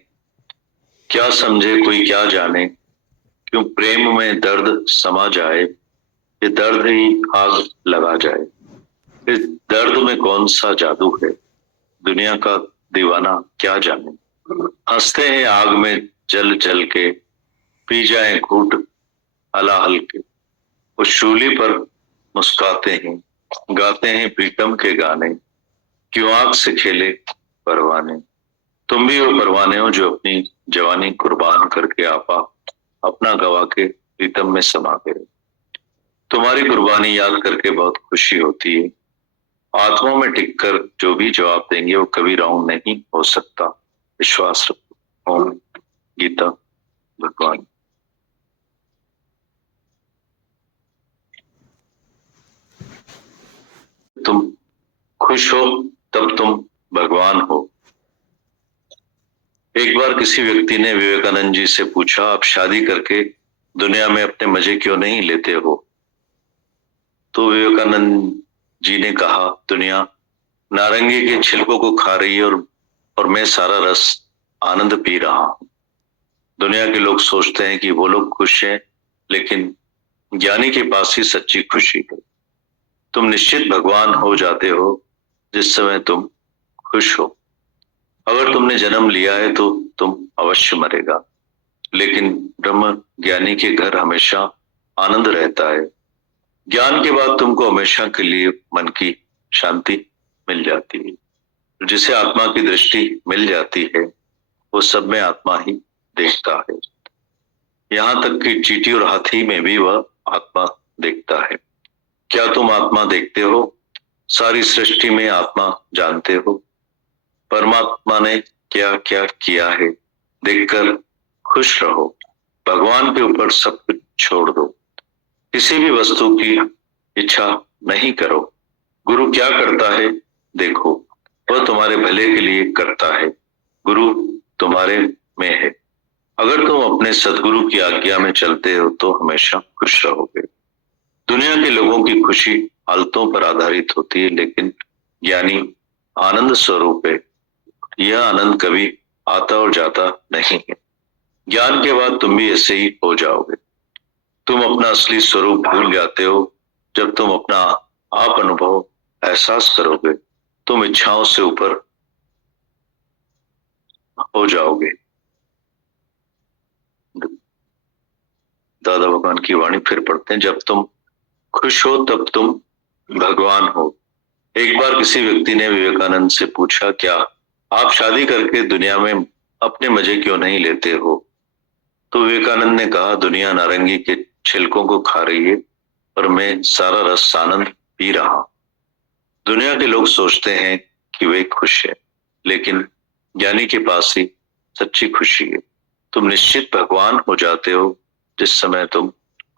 क्या समझे कोई क्या जाने। क्यों प्रेम में दर्द समा जाए, ये दर्द ही आग लगा जाए। इस दर्द में कौन सा जादू है, दुनिया का दीवाना क्या जाने। हंसते हैं आग में जल जल के, पी जाए घूट हलाहल के। वो शूली पर मुस्काते हैं, गाते हैं प्रीतम के गाने। क्यों आग से खेले परवाने। तुम भी वो परवाने हो जो अपनी जवानी कुर्बान करके आपा अपना गवा के प्रीतम में समा गए। तुम्हारी कुर्बानी याद करके बहुत खुशी होती है। आत्मा में टिककर जो भी जवाब देंगे वो कभी रॉन्ग नहीं हो सकता, विश्वास रखो। ओम गीता भगवान। तुम खुश हो तब तुम भगवान हो। एक बार किसी व्यक्ति ने विवेकानंद जी से पूछा, आप शादी करके दुनिया में अपने मजे क्यों नहीं लेते हो। तो विवेकानंद जी ने कहा, दुनिया नारंगी के छिलकों को खा रही है और मैं सारा रस आनंद पी रहा हूं। दुनिया के लोग सोचते हैं कि वो लोग खुश हैं, लेकिन ज्ञानी के पास ही सच्ची खुशी है। तुम निश्चित भगवान हो जाते हो जिस समय तुम खुश हो। अगर तुमने जन्म लिया है तो तुम अवश्य मरेगा, लेकिन ब्रह्म ज्ञानी के घर हमेशा आनंद रहता है। ज्ञान के बाद तुमको हमेशा के लिए मन की शांति मिल जाती है। जिसे आत्मा की दृष्टि मिल जाती है वो सब में आत्मा ही देखता है। यहाँ तक कि चींटी और हाथी में भी वह आत्मा देखता है। क्या तुम आत्मा देखते हो? सारी सृष्टि में आत्मा जानते हो। परमात्मा ने क्या क्या किया है देखकर खुश रहो। भगवान के ऊपर सब कुछ छोड़ दो। किसी भी वस्तु की इच्छा नहीं करो। गुरु क्या करता है देखो, वह तुम्हारे भले के लिए करता है। गुरु तुम्हारे में है। अगर तुम अपने सदगुरु की आज्ञा में चलते हो तो हमेशा खुश रहोगे। दुनिया के लोगों की खुशी हालतों पर आधारित होती है, लेकिन ज्ञानी आनंद स्वरूप है। यह आनंद कभी आता और जाता नहीं है। ज्ञान के बाद तुम भी ऐसे ही हो जाओगे। तुम अपना असली स्वरूप भूल जाते हो। जब तुम अपना आप अनुभव एहसास करोगे, तुम इच्छाओं से ऊपर हो जाओगे। दादा भगवान की वाणी फिर पढ़ते हैं। जब तुम खुश हो तब तुम भगवान हो। एक बार किसी व्यक्ति ने विवेकानंद से पूछा, क्या आप शादी करके दुनिया में अपने मजे क्यों नहीं लेते हो? तो विवेकानंद ने कहा, दुनिया नारंगी के छिलकों को खा रही है और मैं सारा रस आनंद पी रहा हूं। दुनिया के लोग सोचते हैं कि वे खुश है, लेकिन ज्ञानी के पास ही सच्ची खुशी है। तुम निश्चित भगवान हो जाते हो जिस समय तुम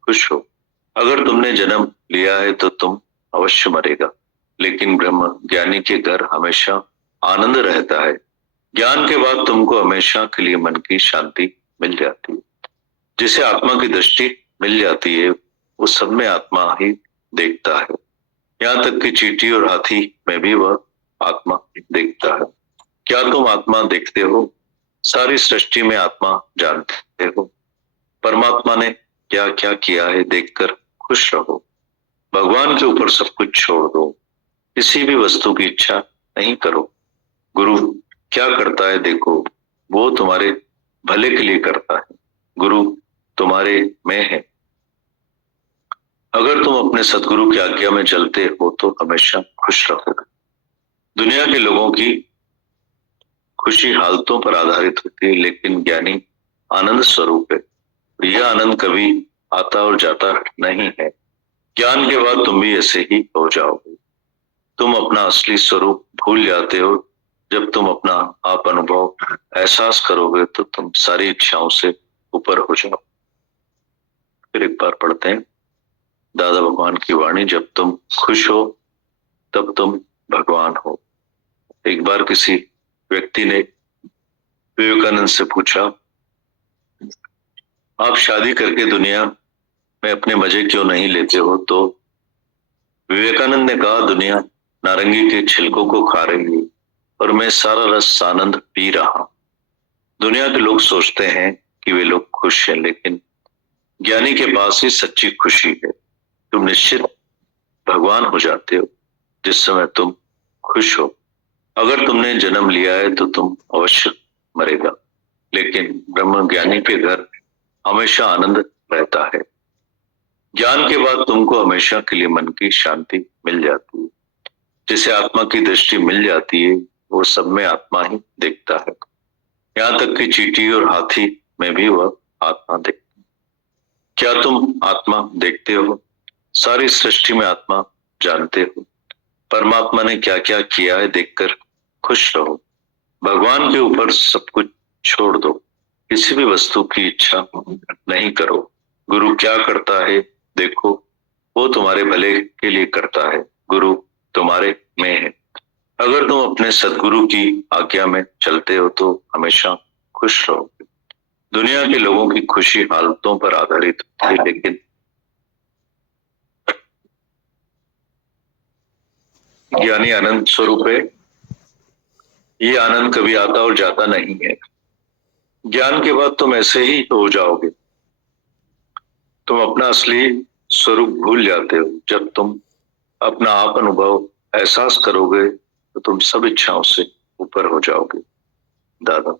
खुश हो। अगर तुमने जन्म लिया है तो तुम अवश्य मरेगा, लेकिन ब्रह्म ज्ञानी के घर हमेशा आनंद रहता है। ज्ञान के बाद तुमको हमेशा के लिए मन की शांति मिल जाती है। जिसे आत्मा की दृष्टि मिल जाती है वो सब में आत्मा ही देखता है। यहाँ तक कि चींटी और हाथी में भी वह आत्मा देखता है। क्या तुम आत्मा देखते हो? सारी सृष्टि में आत्मा जानते हो। परमात्मा ने क्या क्या किया है देखकर खुश रहो। भगवान के ऊपर सब कुछ छोड़ दो। किसी भी वस्तु की इच्छा नहीं करो। गुरु क्या करता है देखो, वो तुम्हारे भले के लिए करता है। गुरु तुम्हारे में है। अगर तुम अपने सदगुरु की आज्ञा में चलते हो तो हमेशा खुश रहोगे। दुनिया के लोगों की खुशी हालतों पर आधारित होती है, लेकिन ज्ञानी आनंद स्वरूप है। यह आनंद कभी आता और जाता नहीं है। ज्ञान के बाद तुम भी ऐसे ही हो जाओगे। तुम अपना असली स्वरूप भूल जाते हो। जब तुम अपना आप अनुभव एहसास करोगे तो तुम सारी इच्छाओं से ऊपर हो जाओ। फिर एक बार पढ़ते हैं दादा भगवान की वाणी। जब तुम खुश हो तब तुम भगवान हो। एक बार किसी व्यक्ति ने विवेकानंद से पूछा, आप शादी करके दुनिया में अपने मजे क्यों नहीं लेते हो? तो विवेकानंद ने कहा, दुनिया नारंगी के छिलकों को खा रही है और मैं सारा रस आनंद पी रहा हूं। दुनिया के लोग सोचते हैं कि वे लोग खुश हैं, लेकिन ज्ञानी के पास ही सच्ची खुशी है। तुम निश्चित भगवान हो जाते हो जिस समय तुम खुश हो। अगर तुमने जन्म लिया है तो तुम अवश्य मरेगा, लेकिन ब्रह्म ज्ञानी के घर हमेशा आनंद रहता है। ज्ञान के बाद तुमको हमेशा के लिए मन की शांति मिल जाती है। जिसे आत्मा की दृष्टि मिल जाती है वो सब में आत्मा ही देखता है। यहाँ तक कि चींटी और हाथी में भी वह आत्मा देखता है। क्या तुम आत्मा देखते हो? सारी सृष्टि में आत्मा जानते हो। परमात्मा ने क्या क्या किया है देखकर खुश रहो। भगवान के ऊपर सब कुछ छोड़ दो। किसी भी वस्तु की इच्छा नहीं करो। गुरु क्या करता है देखो, वो तुम्हारे भले के लिए करता है। गुरु तुम्हारे में है। अगर तुम अपने सदगुरु की आज्ञा में चलते हो तो हमेशा खुश रहोगे। दुनिया के लोगों की खुशी हालतों पर आधारित होती है, लेकिन ज्ञानी आनंद स्वरूप है। ये आनंद कभी आता और जाता नहीं है। ज्ञान के बाद तुम ऐसे ही हो जाओगे। तुम अपना असली स्वरूप भूल जाते हो। जब तुम अपना आप अनुभव एहसास करोगे तो तुम सब इच्छाओं से ऊपर हो जाओगे। दादा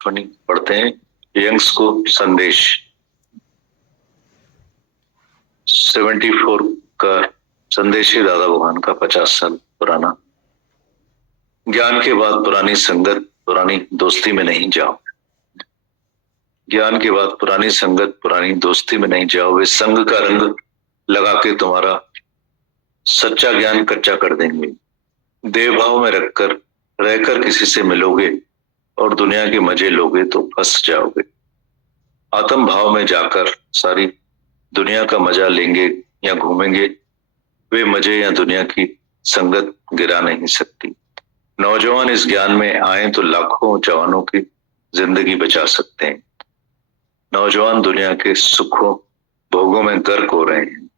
पढ़ते हैं यंग्स को संदेश 74 का संदेश है दादा भगवान का 50 साल पुराना। ज्ञान के बाद पुरानी संगत पुरानी दोस्ती में नहीं जाओ। ज्ञान के बाद पुरानी संगत पुरानी दोस्ती में नहीं जाओ, वे संग का रंग लगा के तुम्हारा सच्चा ज्ञान कच्चा कर देंगे। देव भाव में रहकर किसी से मिलोगे और दुनिया के मजे लोगे तो फंस जाओगे। आत्म भाव में जाकर सारी दुनिया का मजा लेंगे या घूमेंगे, वे मजे या दुनिया की संगत गिरा नहीं सकती। नौजवान इस ज्ञान में आए तो लाखों जवानों की जिंदगी बचा सकते हैं। नौजवान दुनिया के सुखों भोगों में गर्क हो रहे हैं।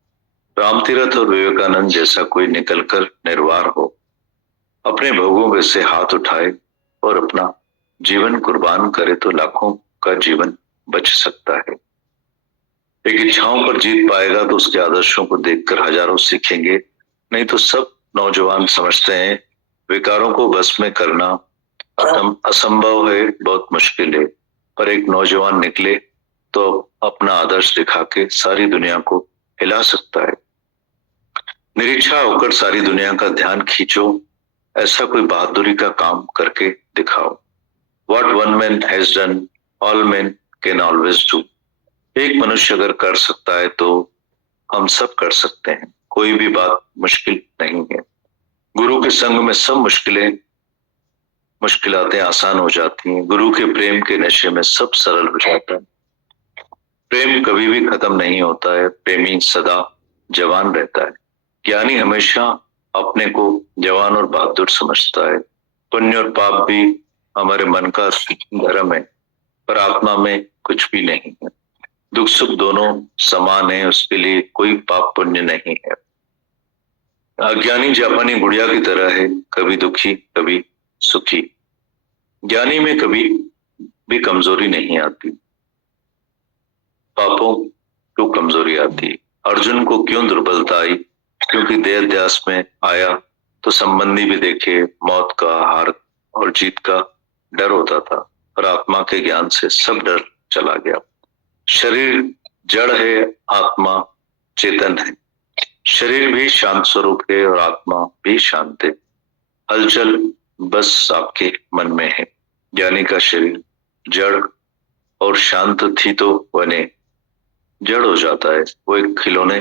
रामतीरथ और विवेकानंद जैसा कोई निकलकर निर्वार हो, अपने भोगों में से हाथ उठाए और अपना जीवन कुर्बान करे तो लाखों का जीवन बच सकता है। एक इच्छाओं पर जीत पाएगा तो उसके आदर्शों को देखकर हजारों सीखेंगे। नहीं तो सब नौजवान समझते हैं विकारों को बस में करना असंभव है, बहुत मुश्किल है। पर एक नौजवान निकले तो अपना आदर्श दिखा के सारी दुनिया को हिला सकता है। निरीक्षा होकर सारी दुनिया का ध्यान खींचो, ऐसा कोई बहादुरी का काम करके दिखाओ। What one man has done, all men can always do. एक मनुष्य अगर कर सकता है तो हम सब कर सकते हैं। कोई भी बात मुश्किल नहीं है। गुरु के संग में सब मुश्किलातें आसान हो जाती हैं। गुरु के प्रेम के नशे में सब सरल हो जाता है। प्रेम कभी भी खत्म नहीं होता है। प्रेमी सदा जवान रहता है। ज्ञानी हमेशा अपने को जवान और बहादुर समझता है। पुण्य और पाप भी हमारे मन का धर्म है, पर आत्मा में कुछ भी नहीं है। दुख सुख दोनों समान है, उसके लिए कोई पाप पुण्य नहीं है। अज्ञानी जापानी गुड़िया की तरह है, कभी दुखी कभी सुखी। ज्ञानी में कभी भी कमजोरी नहीं आती। पापों को कमजोरी आती। अर्जुन को क्यों दुर्बलता आई? क्योंकि देहाध्यास में आया तो संबंधी भी देखे, मौत का, हार और जीत का डर होता था, पर आत्मा के ज्ञान से सब डर चला गया। शरीर जड़ है, आत्मा चेतन है। शरीर भी शांत स्वरूप है और आत्मा भी शांत है। हलचल बस आपके मन में है। ज्ञानी का शरीर जड़ और शांत थी तो बने जड़ हो जाता है। वो एक खिलौने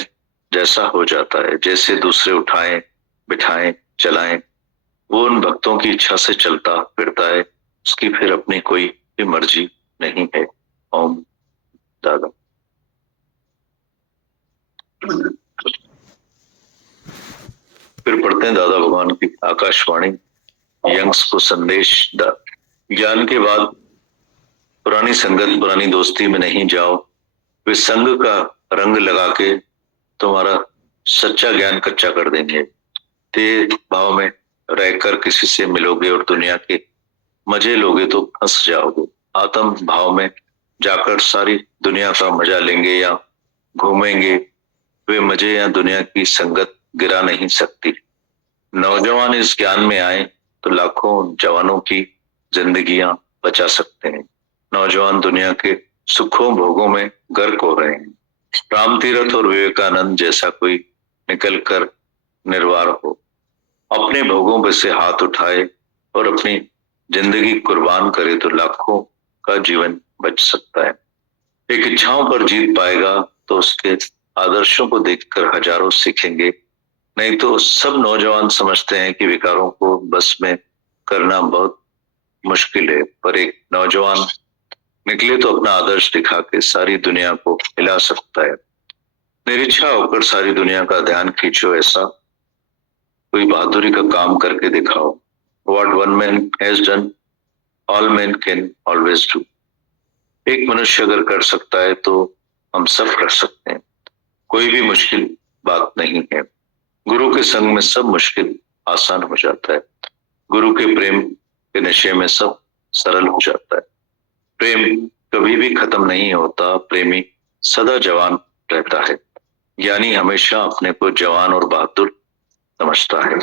जैसा हो जाता है, जैसे दूसरे उठाएं बिठाएं चलाएं। वो उन भक्तों की इच्छा से चलता फिरता है, उसकी फिर अपनी कोई भी मर्जी नहीं है। ओम दादा। फिर पढ़ते हैं दादा भगवान की आकाशवाणी यंग्स को संदेश। ज्ञान के बाद पुरानी संगत पुरानी दोस्ती में नहीं जाओ, वे संग का रंग लगा के तुम्हारा सच्चा ज्ञान कच्चा कर देंगे। तेज भाव में रहकर किसी से मिलोगे और दुनिया के मजे लोगे तो फंस जाओगे। आत्म भाव में जाकर सारी दुनिया का मजा लेंगे या घूमेंगे, वे मजे या दुनिया की संगत गिरा नहीं सकती। नौजवान इस ज्ञान में आए तो लाखों जवानों की जिंदगियां बचा सकते हैं। नौजवान दुनिया के सुखों भोगों में गर्क हो रहे हैं। रामतीरथ और विवेकानंद जैसा कोई निकल कर निर्वार हो, अपने भोगों पे से हाथ उठाए और अपनी जिंदगी कुर्बान करे तो लाखों का जीवन बच सकता है। एक इच्छाओं पर जीत पाएगा तो उसके आदर्शों को देखकर हजारों सीखेंगे। नहीं तो सब नौजवान समझते हैं कि विकारों को बस में करना बहुत मुश्किल है, पर एक नौजवान निकले तो अपना आदर्श दिखा के सारी दुनिया को हिला सकता है। निरीक्षा होकर सारी दुनिया का ध्यान खींचो, ऐसा कोई बहादुरी का काम करके दिखाओ। What one man has done, all men can always do. एक मनुष्य अगर कर सकता है तो हम सब कर सकते हैं। कोई भी मुश्किल बात नहीं है। गुरु के संग में सब मुश्किल आसान हो जाता है। गुरु के प्रेम के नशे में सब सरल हो जाता है। प्रेम कभी भी खत्म नहीं होता। प्रेमी सदा जवान रहता है। ज्ञानी हमेशा अपने को जवान और बहादुर समझता है।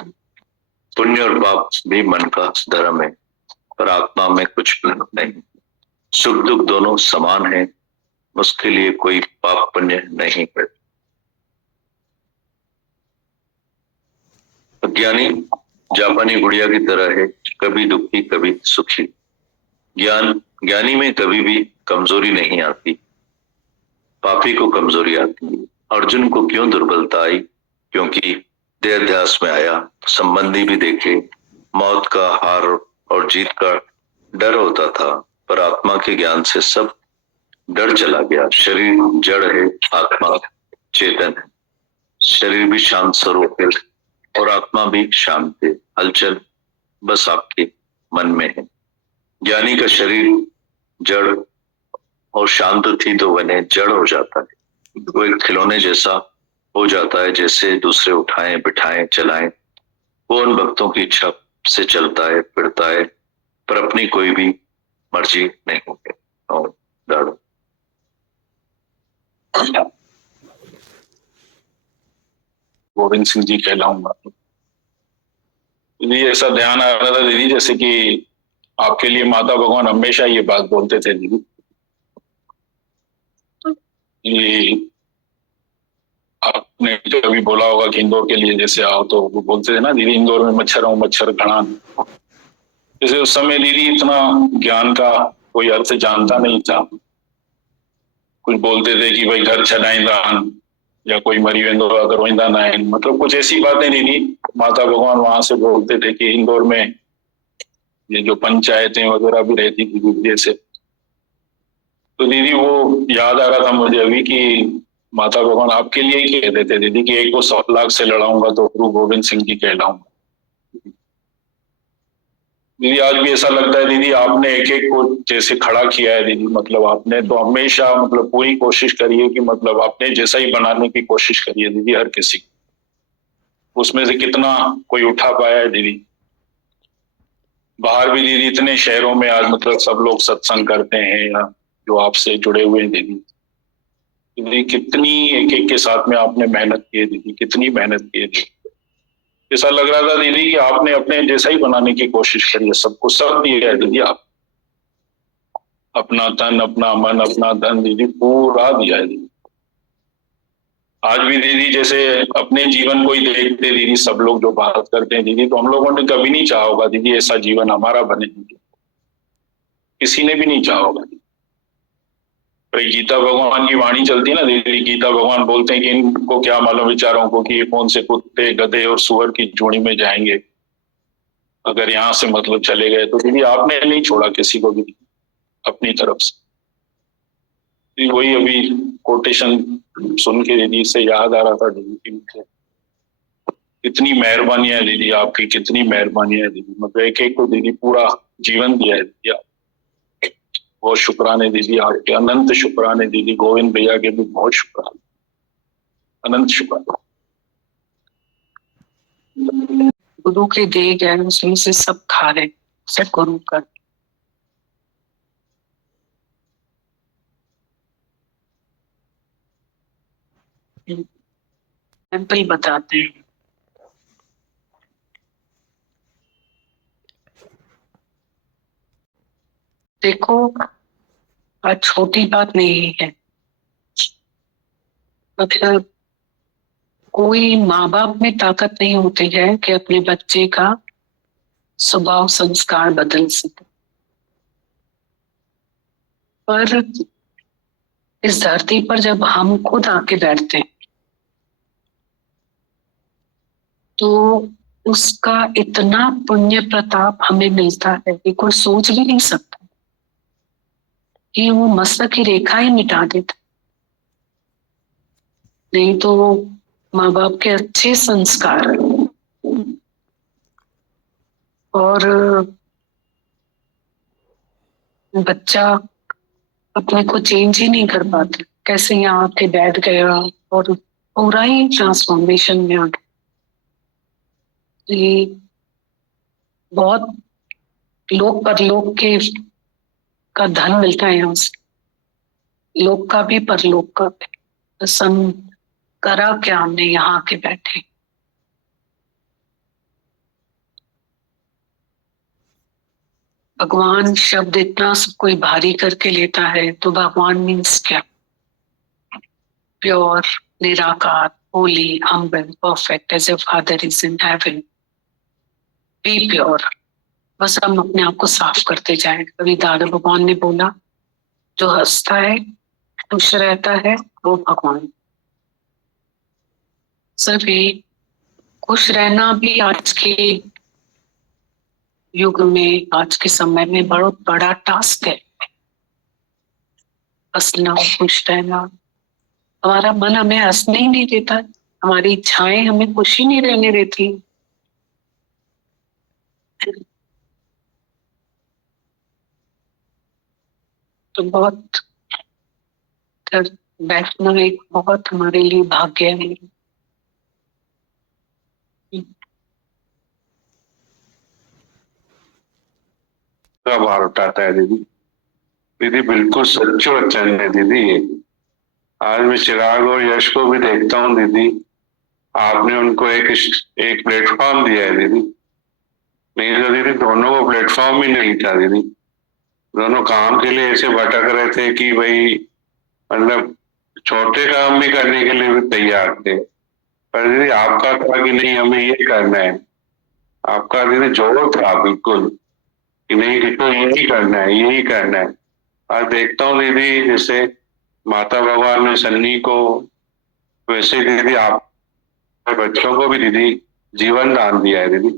पुण्य और पाप भी मन का धर्म है, पर आत्मा में कुछ भी नहीं। सुख दुख दोनों समान है, उसके लिए कोई पाप पुण्य नहीं है। ज्ञानी जापानी गुड़िया की तरह है, कभी दुखी कभी सुखी। ज्ञानी में कभी भी कमजोरी नहीं आती, पापी को कमजोरी आती है। अर्जुन को क्यों दुर्बलता आई? क्योंकि देहाध्यास में आया, संबंधी भी देखे, मौत का हार और जीत का डर होता था, पर आत्मा के ज्ञान से सब डर चला गया। शरीर जड़ है, आत्मा चेतन है। शरीर भी शांत स्वरूप है और आत्मा भी शांत है। हलचल बस आपके मन में है। ज्ञानी का शरीर जड़ और शांत थी तो वह जड़ हो जाता है। वो एक खिलौने जैसा हो जाता है, जैसे दूसरे उठाएं, बिठाएं, चलाएं। वो उन भक्तों की इच्छा से चलता है, फिरता है, पर अपनी कोई भी मर्जी नहीं होती। और दाड़ो गोविंद सिंह जी कहलाऊंगा। दीदी ऐसा ध्यान आ रहा था दीदी, जैसे कि आपके लिए माता भगवान हमेशा ये बात बोलते थे दीदी, कि आपने कभी बोला होगा कि इंदौर के लिए जैसे आओ, तो वो बोलते थे ना दीदी, इंदौर में मच्छर हूँ, मच्छर खड़ा। जैसे उस समय दीदी इतना ज्ञान का कोई अर्थ जानता नहीं था। कुछ बोलते थे कि भाई घर छड़ाइंदा या कोई मरी वेंदो अगर वहींदा ना है, मतलब कुछ ऐसी बातें दीदी माता भगवान वहां से बोलते थे कि इंदौर में ये जो पंचायतें वगैरह भी रहती थी दीदी से। तो दीदी वो याद आ रहा था मुझे अभी कि माता भगवान आपके लिए ही कहते थे दीदी कि एक को 100 लाख से लड़ाऊंगा तो गुरु गोविंद सिंह जी कहलाऊंगा। दीदी आज भी ऐसा लगता है दीदी, आपने एक एक को जैसे खड़ा किया है दीदी, मतलब आपने तो हमेशा मतलब पूरी कोशिश करी है कि मतलब आपने जैसा ही बनाने की कोशिश करी है दीदी हर किसी को। उसमें से कितना कोई उठा पाया है दीदी। बाहर भी दीदी इतने शहरों में आज मतलब सब लोग सत्संग करते हैं या जो आपसे जुड़े हुए हैं दीदी, दीदी कितनी एक एक के साथ में आपने मेहनत की है दीदी, कितनी मेहनत की है दीदी। ऐसा लग रहा था दीदी कि आपने अपने जैसा ही बनाने की कोशिश करी है, सबको सब दिया है दीदी। आप अपना तन, अपना मन, अपना धन दीदी पूरा दिया है दीदी। आज भी दीदी जैसे अपने जीवन को ही देखते दीदी, सब लोग जो बात करते हैं दीदी, तो हम लोगों ने कभी नहीं चाहा होगा दीदी ऐसा जीवन हमारा बने दीदी, किसी ने भी नहीं चाहा होगा। गीता भगवान की वाणी चलती है ना दीदी, गीता भगवान बोलते हैं कि इनको क्या मालूम विचारों को कि ये कौन से कुत्ते, गधे और सुअर की जोड़ी में जाएंगे, अगर यहाँ से मतलब चले गए। तो दीदी आपने नहीं छोड़ा किसी को भी अपनी तरफ से। वही अभी कोटेशन सुन के दीदी से याद आ रहा था दीदी की कितनी मेहरबानी है दीदी आपकी, कितनी मेहरबानी है दीदी। मतलब एक एक को दीदी पूरा जीवन दिया है दीदी। बहुत शुक्राने दीदी आपके, अनंत शुक्राने दीदी। गोविंद भैया के भी बहुत शुक्राने, अनंत शुक्राने। गुरु के दिए ज्ञान उसमें से सब खा रहे, सब गुरु का। टेम्पल बताते हैं। देखो आज छोटी बात नहीं है, मतलब कोई माँ बाप में ताकत नहीं होती है कि अपने बच्चे का स्वभाव संस्कार बदल सके, पर इस धरती पर जब हम खुद आके बैठते हैं तो उसका इतना पुण्य प्रताप हमें मिलता है कि कोई सोच भी नहीं सकता कि वो मस्तक की रेखा ही मिटा देता। नहीं तो माँ बाप के अच्छे संस्कार और बच्चा अपने को चेंज ही नहीं कर पाता, कैसे यहाँ आके बैठ गया और पूरा ही ट्रांसफॉर्मेशन में आ गया। ये बहुत लोक परलोक के का धन मिलता है यहाँ से, लोक का भी परलोक का भी। बस हम करा क्या, हमने यहाँ आके बैठे। भगवान शब्द इतना सब कोई भारी करके लेता है, तो भगवान मीन्स क्या? प्योर, निराकार, holy, humble, perfect as a father is in heaven. Be pure. बस हम अपने आप को साफ करते जाएं। कभी दादा भगवान ने बोला जो हंसता है, खुश रहता है, वो भगवान। सभी खुश रहना भी आज के युग में, आज के समय में बहुत बड़ा टास्क है। हंसना, खुश रहना। हमारा मन हमें हंसने ही नहीं देता, हमारी इच्छाएं हमें खुशी नहीं रहने देती। तो बहुत बैठना एक बहुत हमारे लिए भाग्य है। भार उठाता है दीदी। दीदी बिल्कुल सच्चे वचन है दीदी ये। आज मैं चिराग और यश को भी देखता हूँ दीदी, आपने उनको एक प्लेटफॉर्म दिया है दीदी। नहीं तो दीदी दोनों को प्लेटफॉर्म ही नहीं था दीदी। दोनों काम के लिए ऐसे भटक रहे थे कि भाई मतलब छोटे काम भी करने के लिए भी तैयार थे, पर दीदी आपका था कि नहीं हमें ये करना है। आपका दीदी जोर था बिल्कुल कि नहीं कि तो यही करना है, यही करना है। आज देखता हूँ दीदी जैसे माता भगवान ने सन्नी को, वैसे दीदी आप बच्चों को भी दीदी जीवन दान दिया है दीदी।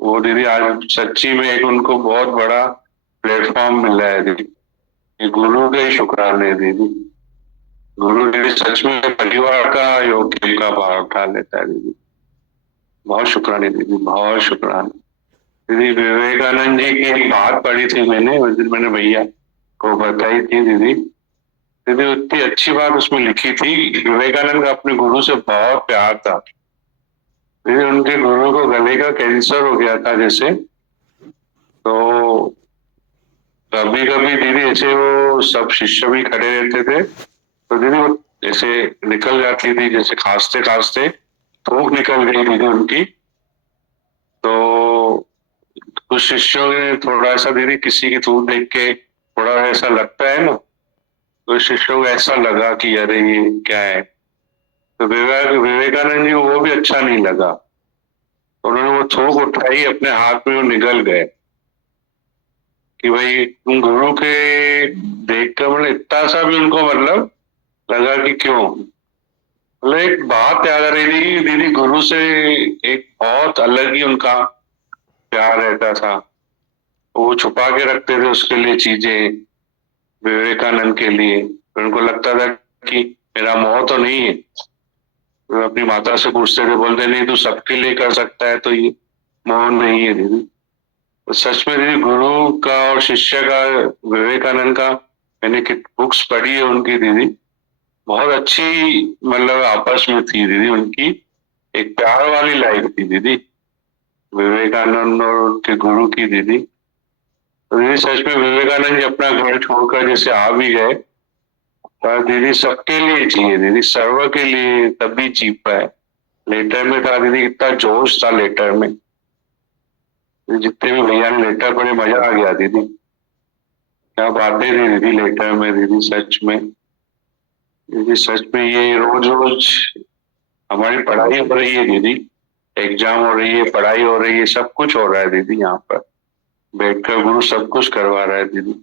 वो दीदी आज सच्ची में एक उनको बहुत बड़ा प्लेटफॉर्म मिल रहा है दीदी। ये गुरु के शुक्राने दीदी। गुरु दीदी सच में परिवार का योग्य का भार उठा लेता है दीदी। बहुत शुक्राने दीदी, बहुत शुक्राने दीदी। विवेकानंद जी की एक बात पढ़ी थी मैंने, उस दिन मैंने भैया को बताई थी दीदी। दीदी उतनी अच्छी बात उसमें लिखी थी। विवेकानंद का अपने गुरु से बहुत प्यार था दीदी। उनके गुरु को गले का कैंसर हो गया था जैसे, तो कभी कभी दीदी ऐसे वो सब शिष्य भी खड़े रहते थे तो दीदी वो ऐसे निकल जाती थी, जैसे खांसते खांसते थूक निकल गई दीदी उनकी। तो कुछ शिष्यों ने थोड़ा सा दीदी किसी की थूक देख के थोड़ा ऐसा लगता है ना, तो शिष्यों को ऐसा लगा कि अरे ये क्या है। तो विवेकानंद जी को वो भी अच्छा नहीं लगा, उन्होंने वो थूक उठाई अपने हाथ में, वो निगल गए कि भाई तुम गुरु के देख कर मतलब इतना सा भी उनको मतलब लगा कि क्यों। मतलब एक बात याद आ रही थी दीदी, गुरु से एक बहुत अलग ही उनका प्यार रहता था। वो छुपा के रखते थे उसके लिए चीजें, विवेकानंद के लिए। उनको लगता था कि मेरा मोह तो नहीं है। तो अपनी माता से पूछते थे, बोलते नहीं तू सबके लिए कर सकता है, तो ये मोह नहीं है दीदी। तो सच में दीदी गुरु का और शिष्य का, विवेकानंद का मैंने बुक्स पढ़ी है उनकी दीदी, बहुत अच्छी मतलब आपस में थी दीदी। उनकी एक प्यार वाली लाइफ थी दीदी, विवेकानंद और उनके गुरु की दीदी। तो दीदी सच में विवेकानंद जी अपना घर छोड़कर जैसे आ भी गए, पर दीदी सबके लिए जिए दीदी, सर्व के लिए, तभी जी पाए। लेटर में था दीदी, इतना जोश था लेटर में, जितने भी भैया ने लेटर पढ़े मजा आ गया दीदी। क्या बातें थी दीदी लेटर में दीदी। सच में दीदी, सच में ये रोज रोज हमारी पढ़ाई हो रही है दीदी, एग्जाम हो रही है, पढ़ाई हो रही है, सब कुछ हो रहा है दीदी। यहाँ पर बैठकर गुरु सब कुछ करवा रहा है दीदी।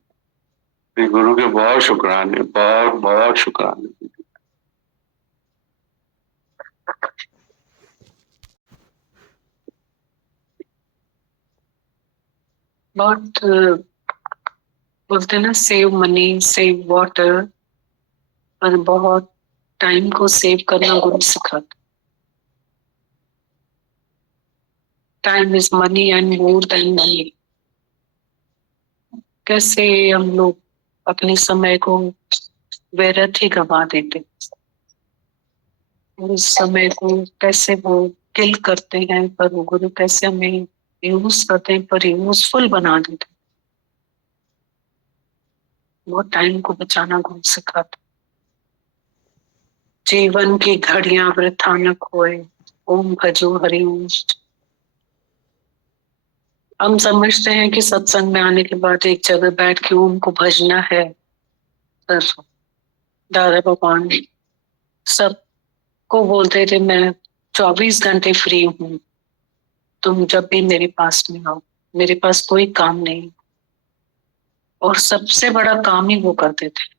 गुरु के बहुत शुक्राने, बहुत बहुत शुक्राने दीदी। बहुत बोलते ना, सेव मनी, सेव वाटर, और बहुत टाइम को सेव करना गुरु सिखाता। Time is money and more than money. कैसे हम लोग अपने समय को व्यर्थ ही गवा देते, उस समय को कैसे वो किल करते हैं, पर वो गुरु कैसे हमें यूज करते हैं, पर यूजफुल बना देते। वो टाइम को बचाना गुरु सिखाता। जीवन की घड़ियां वृथा न खोए, ओम भजो हरि ओम। हम समझते हैं कि सत्संग में आने के बाद एक जगह बैठ के ओम को भजना है। दादा भगवान सबको बोलते थे, मैं 24 घंटे फ्री हूँ, तुम जब भी मेरे पास में आओ, मेरे पास कोई काम नहीं। और सबसे बड़ा काम ही वो करते थे,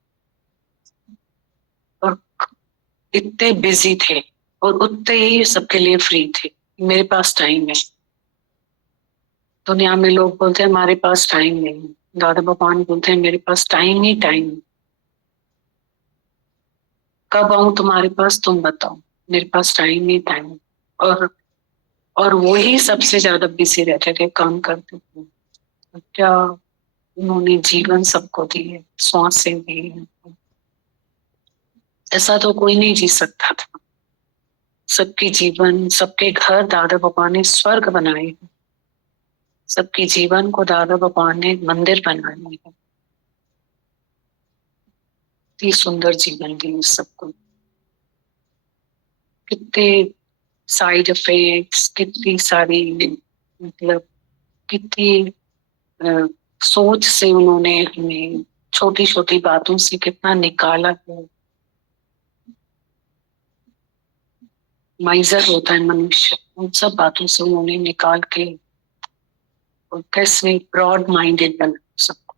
और इतने बिजी थे और उतने ही सबके लिए फ्री थे। मेरे पास टाइम है। दुनिया में लोग बोलते हैं हमारे पास टाइम नहीं, दादा भगवान बोलते हैं मेरे पास टाइम ही टाइम। कब आऊं तुम्हारे पास, तुम बताओ, मेरे पास टाइम ही टाइम। और वो ही सबसे ज्यादा बिजी रहते थे, काम करते थे। क्या उन्होंने जीवन सबको दिए, सांसें दी, ऐसा तो कोई नहीं जी सकता था। सबके जीवन, सबके घर दादा भगवान ने स्वर्ग बनाए हैं। सबके जीवन को दादा भगवान ने मंदिर बनाए हैं। इतनी सुंदर जीवन दी सबको। कितने साइड इफेक्ट्स, कितनी सारी, मतलब कितनी सोच से उन्होंने हमें छोटी छोटी बातों से कितना निकाला है। माइजर होता है मनुष्य, उन सब बातों से उन्होंने निकाल के और कैसे ब्रॉड माइंडेड बना सबको।